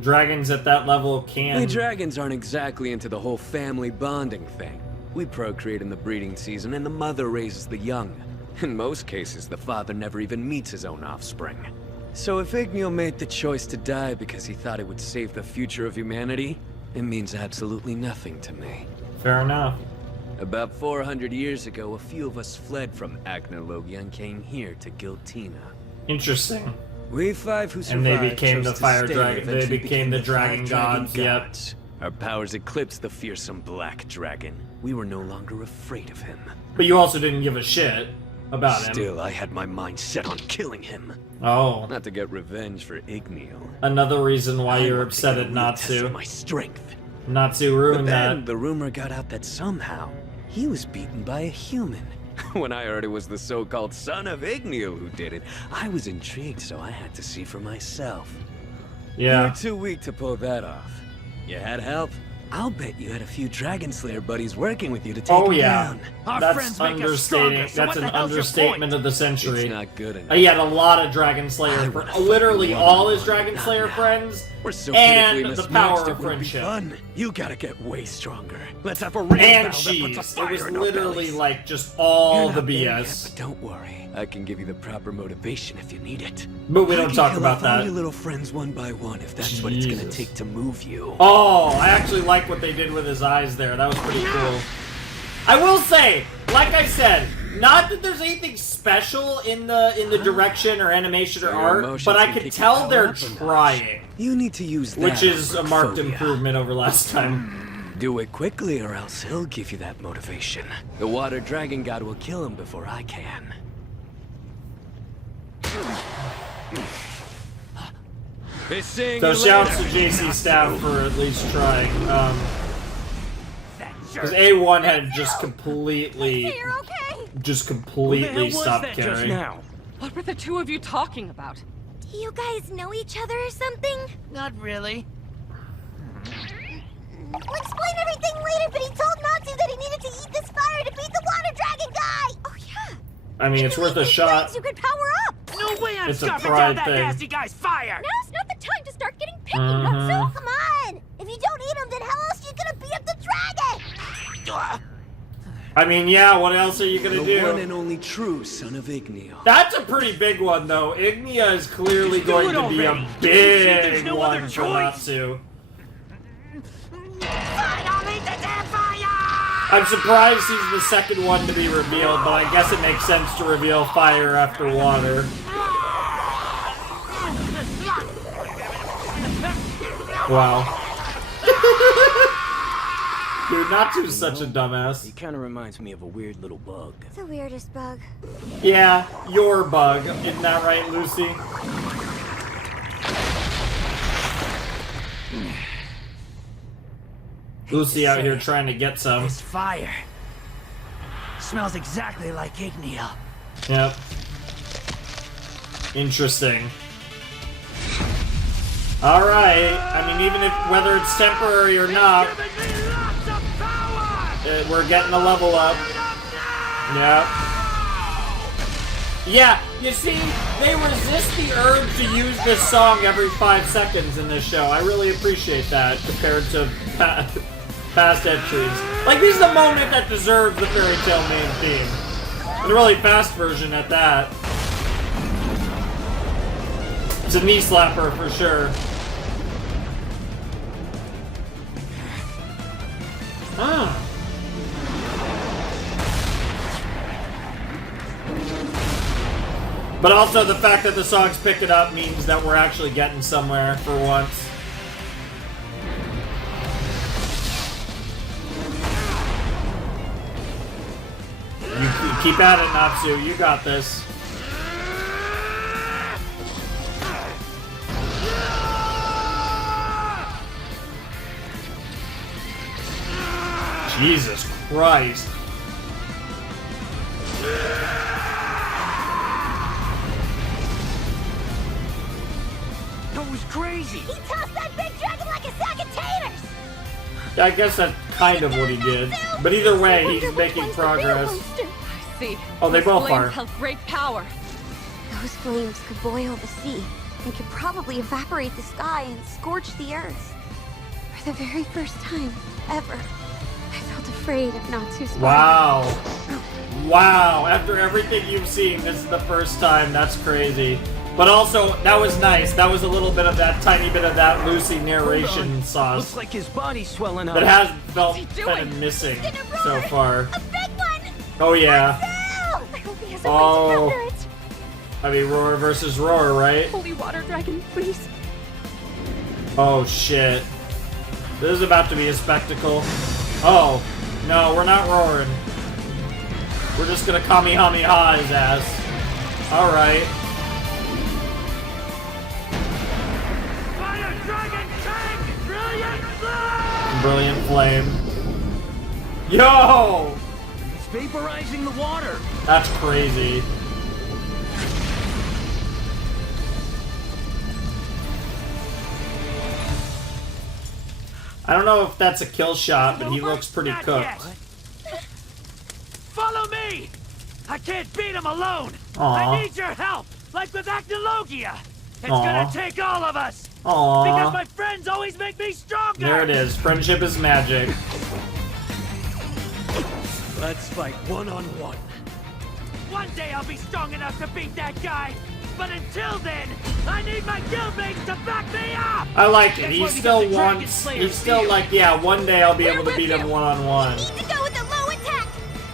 Dragons at that level can... We dragons aren't exactly into the whole family bonding thing. We procreate in the breeding season, and the mother raises the young. In most cases, the father never even meets his own offspring. So if Igneo made the choice to die because he thought it would save the future of humanity, it means absolutely nothing to me. Fair enough. About 400 years ago, a few of us fled from Agnologia and came here to Giltina. Interesting. We 5 who And survived they became chose the to fire stay, dragon. They eventually became the dragon gods. Yep. Our powers eclipsed the fearsome black dragon. We were no longer afraid of him. But you also didn't give a shit about him. Still, I had my mind set on killing him. Oh. Not to get revenge for Igneo. Another reason why you're upset at Natsu. My strength. Natsu ruined But then that. the rumor got out that somehow he was beaten by a human. When I heard it was the so-called son of Igneo who did it, I was intrigued, so I had to see for myself. Yeah. You're too weak to pull that off. You had help? I'll bet you had a few Dragon Slayer buddies working with you to take him down. That's understating. That's an understatement of the century. It's not good enough. He had a lot of Dragon Slayer friends. Literally all his Dragon Slayer friends. We're so and pitifully the power mismatched, of it wouldn't be friendship. fun. You gotta get way stronger. Let's have a real And battle that puts a cheese. It fire was in our literally bellies. like just all You're the not there yet, BS. but don't worry. I can give you the proper motivation if you need it. But we I don't can talk kill about off that. all your little friends one by one if that's what it's gonna Jesus. take to move you. Oh, I actually like what they did with his eyes there. That was pretty cool. I will say, like I said, not that there's anything special in the direction or animation or So your art, emotions but I can could kick tell your they're power up a notch. trying. You need to use that. Which is a on marked phobia. improvement over last time. Do it quickly or else he'll give you that motivation. The water dragon god will kill him before I can. Be seeing So you shouts to later. JC staff for at least trying. Because A1 had just completely stopped caring. What were the two of you talking about? Do you guys know each other or something? Not really. We'll explain everything later, but he told Natsu that he needed to eat this fire to beat the water dragon guy! Oh yeah! I mean, it's worth a shot. You could power up! No way I'm It's a scarfing pride down that thing. nasty guy's fire! Now's not the time to start getting picky, Mhm. Natsu! Come on! If you don't eat him, then how else are you gonna beat up the dragon? I mean, yeah, what else are you gonna The one do? and only true son of Igneo. That's a pretty big one, though. Ignia is clearly Just do going it to be a already. There's big no one other for choice. Natsu. I'm surprised he's the second one to be revealed, but I guess it makes sense to reveal fire after water. Wow. Dude, Natsu's such a dumbass. He kind of reminds me of a weird little bug. It's the weirdest bug. Yeah, your bug. Isn't that right, Lucy? Lucy out here trying to get some. This fire smells exactly like Igneo. Yep. Interesting. Alright, I mean, even if, whether it's temporary or not, we're getting a level up. Yep. Yeah, you see, they resist the urge to use this song every 5 seconds in this show. I really appreciate that compared to past entries. Like, this is the moment that deserves the Fairy Tale main theme. And a really fast version at that. It's a knee slapper for sure. Ah. But also the fact that the songs pick it up means that we're actually getting somewhere for once. You keep at it, Natsu. You got this. Jesus Christ. That was crazy! He tossed that big dragon like a sack of taters! I guess that's kind of what he did. But either way, he's making progress. I see. Oh, they Those both flames are. held great power. Those flames could boil the sea. and could probably evaporate the sky and scorch the earth. For the very first time ever, I felt afraid of Natsu's fire. Wow. Wow. After everything you've seen, this is the first time. That's crazy. But also, that was nice. That was a little bit of that, tiny bit of that Lucy narration sauce. Looks like his body's swelling up. That has felt kind of missing so far. Oh yeah. I hope he has a way to counter it. I mean, roar versus roar, right? Holy water dragon, please. Oh shit. This is about to be a spectacle. Oh. No, we're not roaring. We're just gonna Kamehameha his ass. Alright. Fire dragon tank! Brilliant flame! Brilliant flame. Yo! He's vaporizing the water. That's crazy. I don't know if that's a kill shot, but he looks pretty cooked. Follow me! I can't beat him alone! Aw. I need your help! Like with Acnologia! It's Aw. gonna take all of us! Aw. Because my friends always make me stronger! There it is. Friendship is magic. Let's fight one-on-one. One day I'll be strong enough to beat that guy! But until then, I need my guildmates to back me up! I like it. That's He why we still got the Dragon wants. Slayer He's still shield. like, yeah, one day I'll be able to beat him one-on-one. To go with the low attack.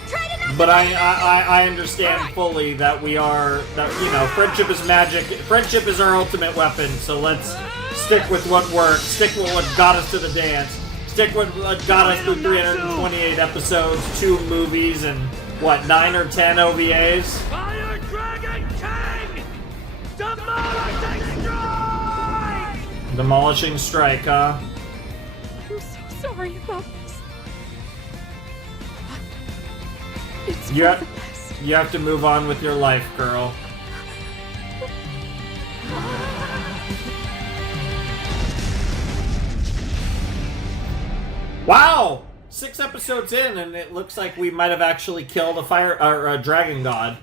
Try to knock But him I understand fully that we are, that, you know, friendship is magic. Friendship is our ultimate weapon, so let's stick with what works. Stick with what got us to the dance. Stick with what got us through 328 episodes, 2 movies, and, what, 9 or 10 OVAs? Fire Dragon King! Demolishing strike! Demolishing strike, huh? I'm so sorry about this. It's You for have, the best. you have to move on with your life, girl. Wow! 6 episodes in, and it looks like we might have actually killed a fire or a dragon god.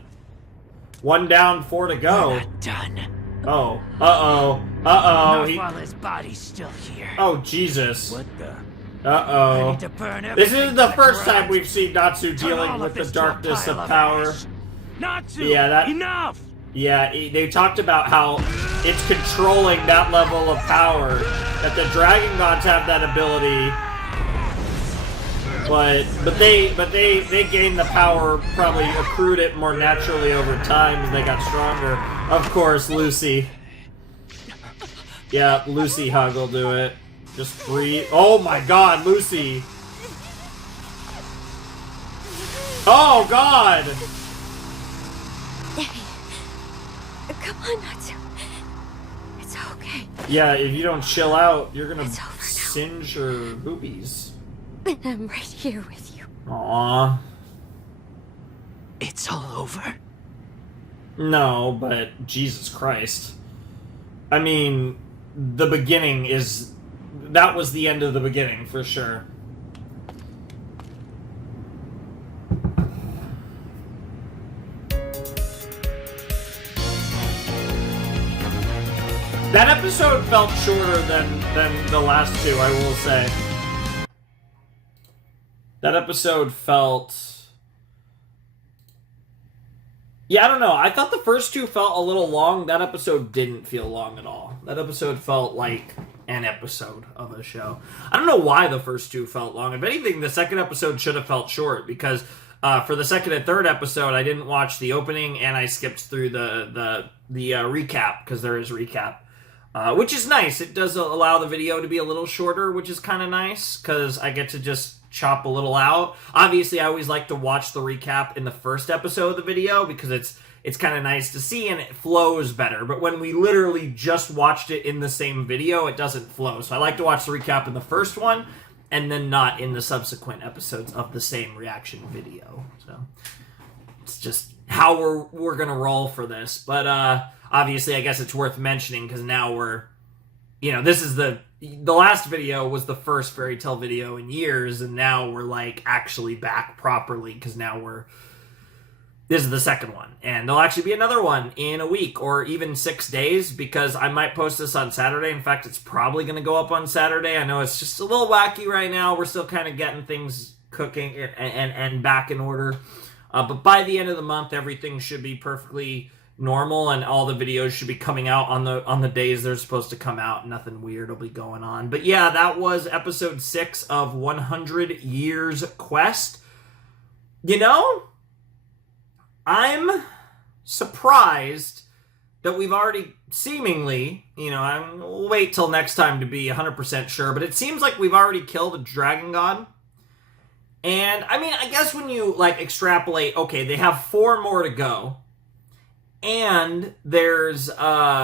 1 down, 4 to go. We're not done. Oh. Uh-oh. Uh-oh. Not He- while his body's still here. Oh, Jesus. What the? I Uh-oh. need to burn This everything is the to the first ground. time we've seen Natsu Turn dealing all with of the this to a darkness pile of of power. ash. Natsu! Yeah, that... Enough! Yeah, they talked about how it's controlling that level of power. That the dragon gods have that ability. But they gained the power, probably accrued it more naturally over time as they got stronger. Of course, Lucy. Yeah, Lucy hug will do it. Just breathe. Oh my God, Lucy. Oh God. Come on, Natsu. It's okay. Yeah, if you don't chill out, you're gonna singe your boobies. And I'm right here with you. Aww. It's all over. No, but Jesus Christ. I mean, the beginning is... That was the end of the beginning, for sure. That episode felt shorter than the last 2, I will say. That episode felt... Yeah, I don't know. I thought the first 2 felt a little long. That episode didn't feel long at all. That episode felt like an episode of a show. I don't know why the first 2 felt long. If anything, the second episode should have felt short, because for the second and third episode, I didn't watch the opening, and I skipped through the recap, because there is recap. Which is nice. It does allow the video to be a little shorter, which is kind of nice, because I get to just chop a little out. Obviously, I always like to watch the recap in the first episode of the video, because it's kind of nice to see, and it flows better. But when we literally just watched it in the same video, it doesn't flow. So I like to watch the recap in the first one, and then not in the subsequent episodes of the same reaction video. So it's just how we're gonna roll for this. But obviously, I guess it's worth mentioning, because now we're, you know, this is the last video was the first fairy tale video in years, and now we're like actually back properly, because now we're This is the second one. And there'll actually be another one in a week or even 6 days, because I might post this on Saturday. In fact, it's probably going to go up on Saturday. I know it's just a little wacky right now. We're still kind of getting things cooking and back in order. But by the end of the month, everything should be perfectly normal, and all the videos should be coming out on the days they're supposed to come out. Nothing weird will be going on. But yeah, that was episode 6 of 100 Years Quest. You know, I'm surprised that we've already seemingly, we'll wait till next time to be 100% sure, but it seems like we've already killed a dragon god. And, I mean, I guess when you, extrapolate, okay, they have 4 more to go. And there's Toka,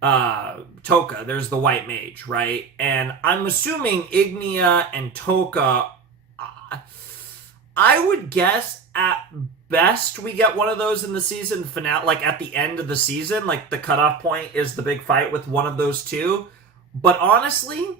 there's the white mage, right? And I'm assuming Ignia and Toka, I would guess at best we get one of those in the season finale, at the end of the season, the cutoff point is the big fight with one of those two. But honestly,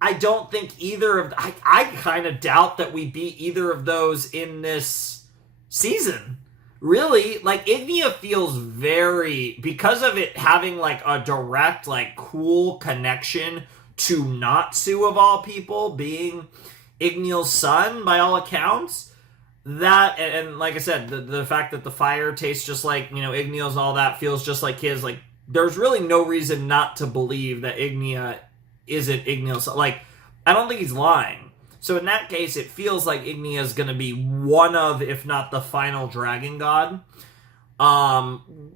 I don't think either of... I kind of doubt that we beat either of those in this season. Really, Ignia feels very... Because of it having, a direct, cool connection to Natsu, of all people, being Igniel's son, by all accounts. That, and like I said, the fact that the fire tastes just like, Igniel's, all that feels just like his, there's really no reason not to believe that Ignia isn't Igniel's son. I don't think he's lying. So in that case, it feels like Ignia is going to be one of, if not the final dragon god.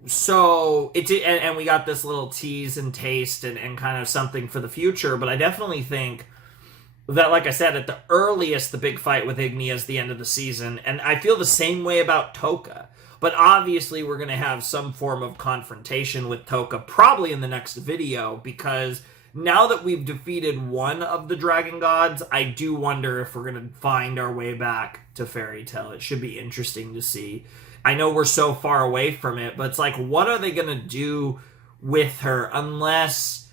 So it's, and we got this little tease and taste and kind of something for the future, but I definitely think that, like I said, at the earliest, the big fight with Ignia is the end of the season, and I feel the same way about Toka. But obviously, we're going to have some form of confrontation with Toka, probably in the next video, because now that we've defeated one of the dragon gods, I do wonder if we're going to find our way back to Fairy Tail. It should be interesting to see. I know we're so far away from it, but it's what are they going to do with her, unless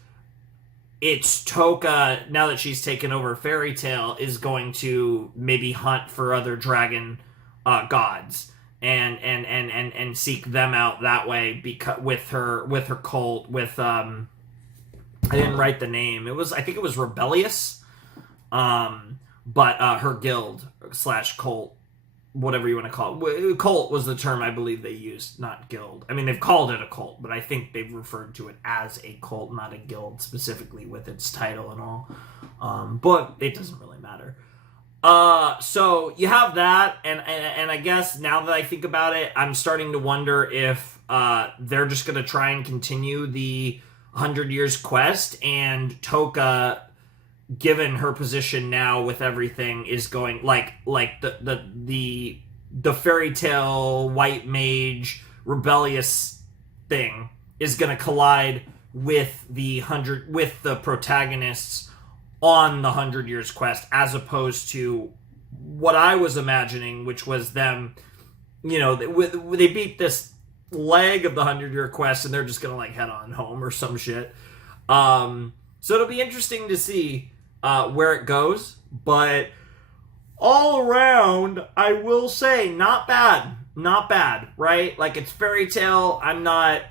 it's Toka, now that she's taken over Fairy Tail, is going to maybe hunt for other dragon gods and seek them out that way, because with her cult, with I didn't write the name. I think it was Rebellious, but her guild / cult, whatever you want to call it. Cult was the term I believe they used, not guild. I mean, they've called it a cult, but I think they've referred to it as a cult, not a guild, specifically with its title and all. But it doesn't really matter. So you have that, and I guess now that I think about it, I'm starting to wonder if they're just going to try and continue the 100 Years Quest, and Toka, given her position now with everything, is going the Fairy Tail white mage rebellious thing is going to collide with the protagonists on the 100 Years Quest, as opposed to what I was imagining, which was them, they beat this leg of the 100-Year Quest and they're just gonna head on home or some shit. So it'll be interesting to see where it goes, but all around, I will say, not bad, right? It's Fairy Tail. I'm not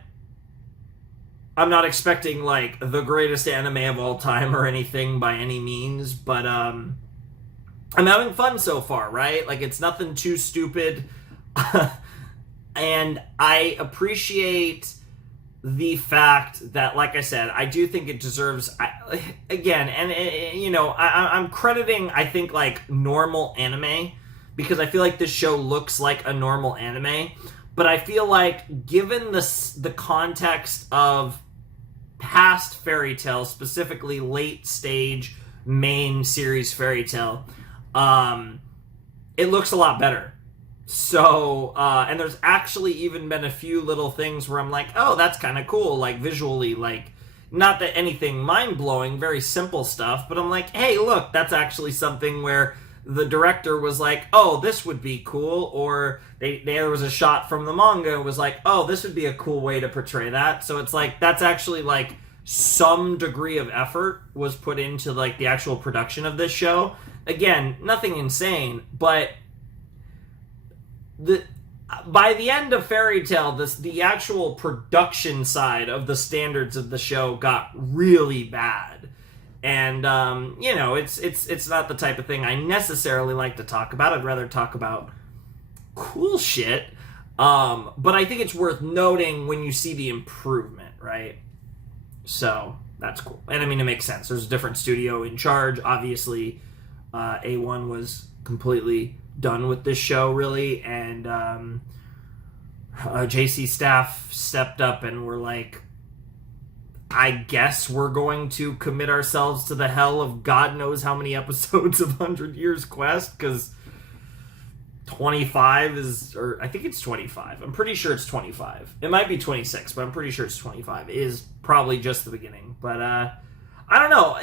expecting the greatest anime of all time or anything by any means, but I'm having fun so far, right? It's nothing too stupid. And I appreciate the fact that, like I said, I do think it deserves, again, and, I'm crediting, I think, normal anime, because I feel like this show looks like a normal anime, but I feel like, given the context of past Fairy Tail, specifically late stage main series Fairy Tail, it looks a lot better. So, and there's actually even been a few little things where I'm like, oh, that's kind of cool, visually, not that anything mind-blowing, very simple stuff, but I'm like, hey, look, that's actually something where the director was like, oh, this would be cool, or there was a shot from the manga, it was like, oh, this would be a cool way to portray that. So it's that's actually, some degree of effort was put into, the actual production of this show. Again, nothing insane, but by the end of Fairy Tail, the actual production side of the standards of the show got really bad. And it's not the type of thing I necessarily like to talk about. I'd rather talk about cool shit. But I think it's worth noting when you see the improvement, right? So that's cool. And I mean, it makes sense. There's a different studio in charge. Obviously, A1 was completely done with this show, really. And JC staff stepped up and were like, I guess we're going to commit ourselves to the hell of God knows how many episodes of 100 Years Quest, because 25 is, or I think it's 25. I'm pretty sure it's 25. It might be 26, but I'm pretty sure it's 25. It is probably just the beginning. But I don't know.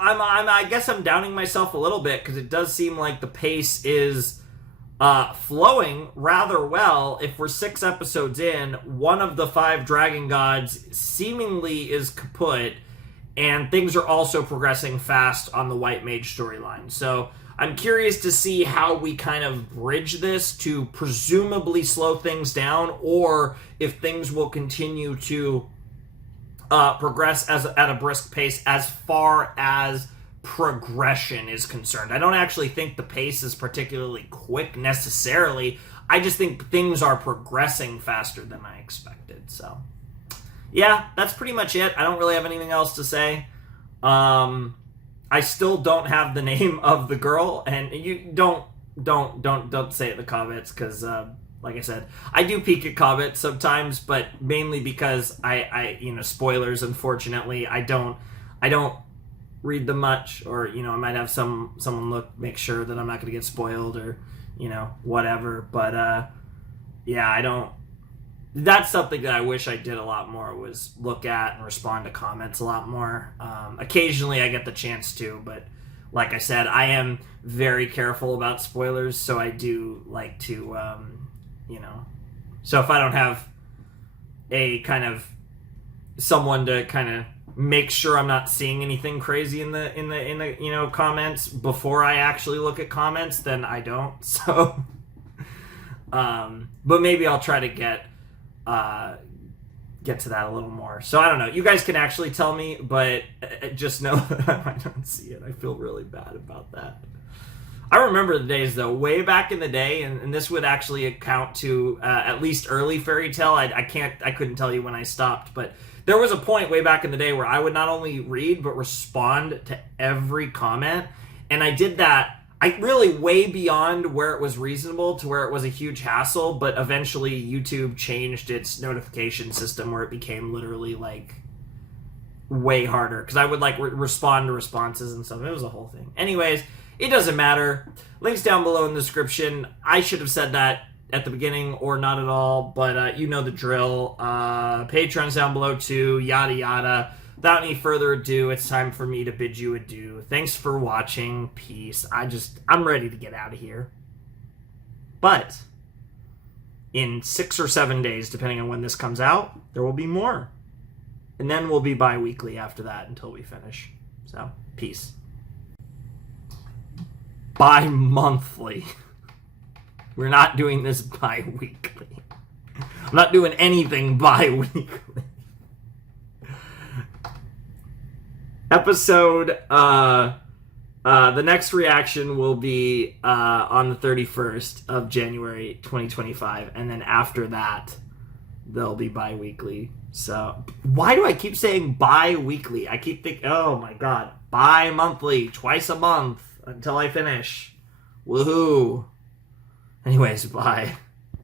I guess I'm downing myself a little bit, because it does seem like the pace is flowing rather well. If we're 6 episodes in, one of the 5 dragon gods seemingly is kaput, and things are also progressing fast on the White Mage storyline. So I'm curious to see how we kind of bridge this to presumably slow things down, or if things will continue to progress at a brisk pace as far as progression is concerned. I don't actually think the pace is particularly quick necessarily. I just think things are progressing faster than I expected. So yeah, that's pretty much it. I don't really have anything else to say. I still don't have the name of the girl, and you don't say it in the comments, because like I said, I do peek at comments sometimes, but mainly because I spoilers, unfortunately. I don't read them much, or I might have someone make sure that I'm not going to get spoiled, or whatever. But yeah, I don't. That's something that I wish I did a lot more, was look at and respond to comments a lot more. Occasionally I get the chance to, but like I said, I am very careful about spoilers, so I do like to so if I don't have a kind of someone to kind of make sure I'm not seeing anything crazy in the comments before I actually look at comments, then I don't. So but maybe I'll try to get to that a little more. So I don't know. You guys can actually tell me, but just know that I might not see it. I feel really bad about that. I remember the days, though, way back in the day, and this would actually account to at least early Fairy Tail. I couldn't tell you when I stopped, but there was a point way back in the day where I would not only read, but respond to every comment. And I did that, really way beyond where it was reasonable to where it was a huge hassle, but eventually YouTube changed its notification system where it became literally way harder, because I would respond to responses and stuff. It was a whole thing. Anyways, it doesn't matter. Links down below in the description. I should have said that at the beginning or not at all, but you know the drill. Patreon's down below too, yada yada. Without any further ado, it's time for me to bid you adieu. Thanks for watching. Peace. I'm ready to get out of here. But in 6 or 7 days, depending on when this comes out, there will be more. And then we'll be bi-weekly after that until we finish. So, peace. Bi-monthly. We're not doing this bi-weekly. I'm not doing anything bi-weekly. Episode, the next reaction will be on the 31st of January 2025, and then after that, they'll be bi-weekly. So, why do I keep saying bi-weekly? I keep thinking, oh my god, bi-monthly, twice a month, until I finish. Woohoo! Anyways, bye.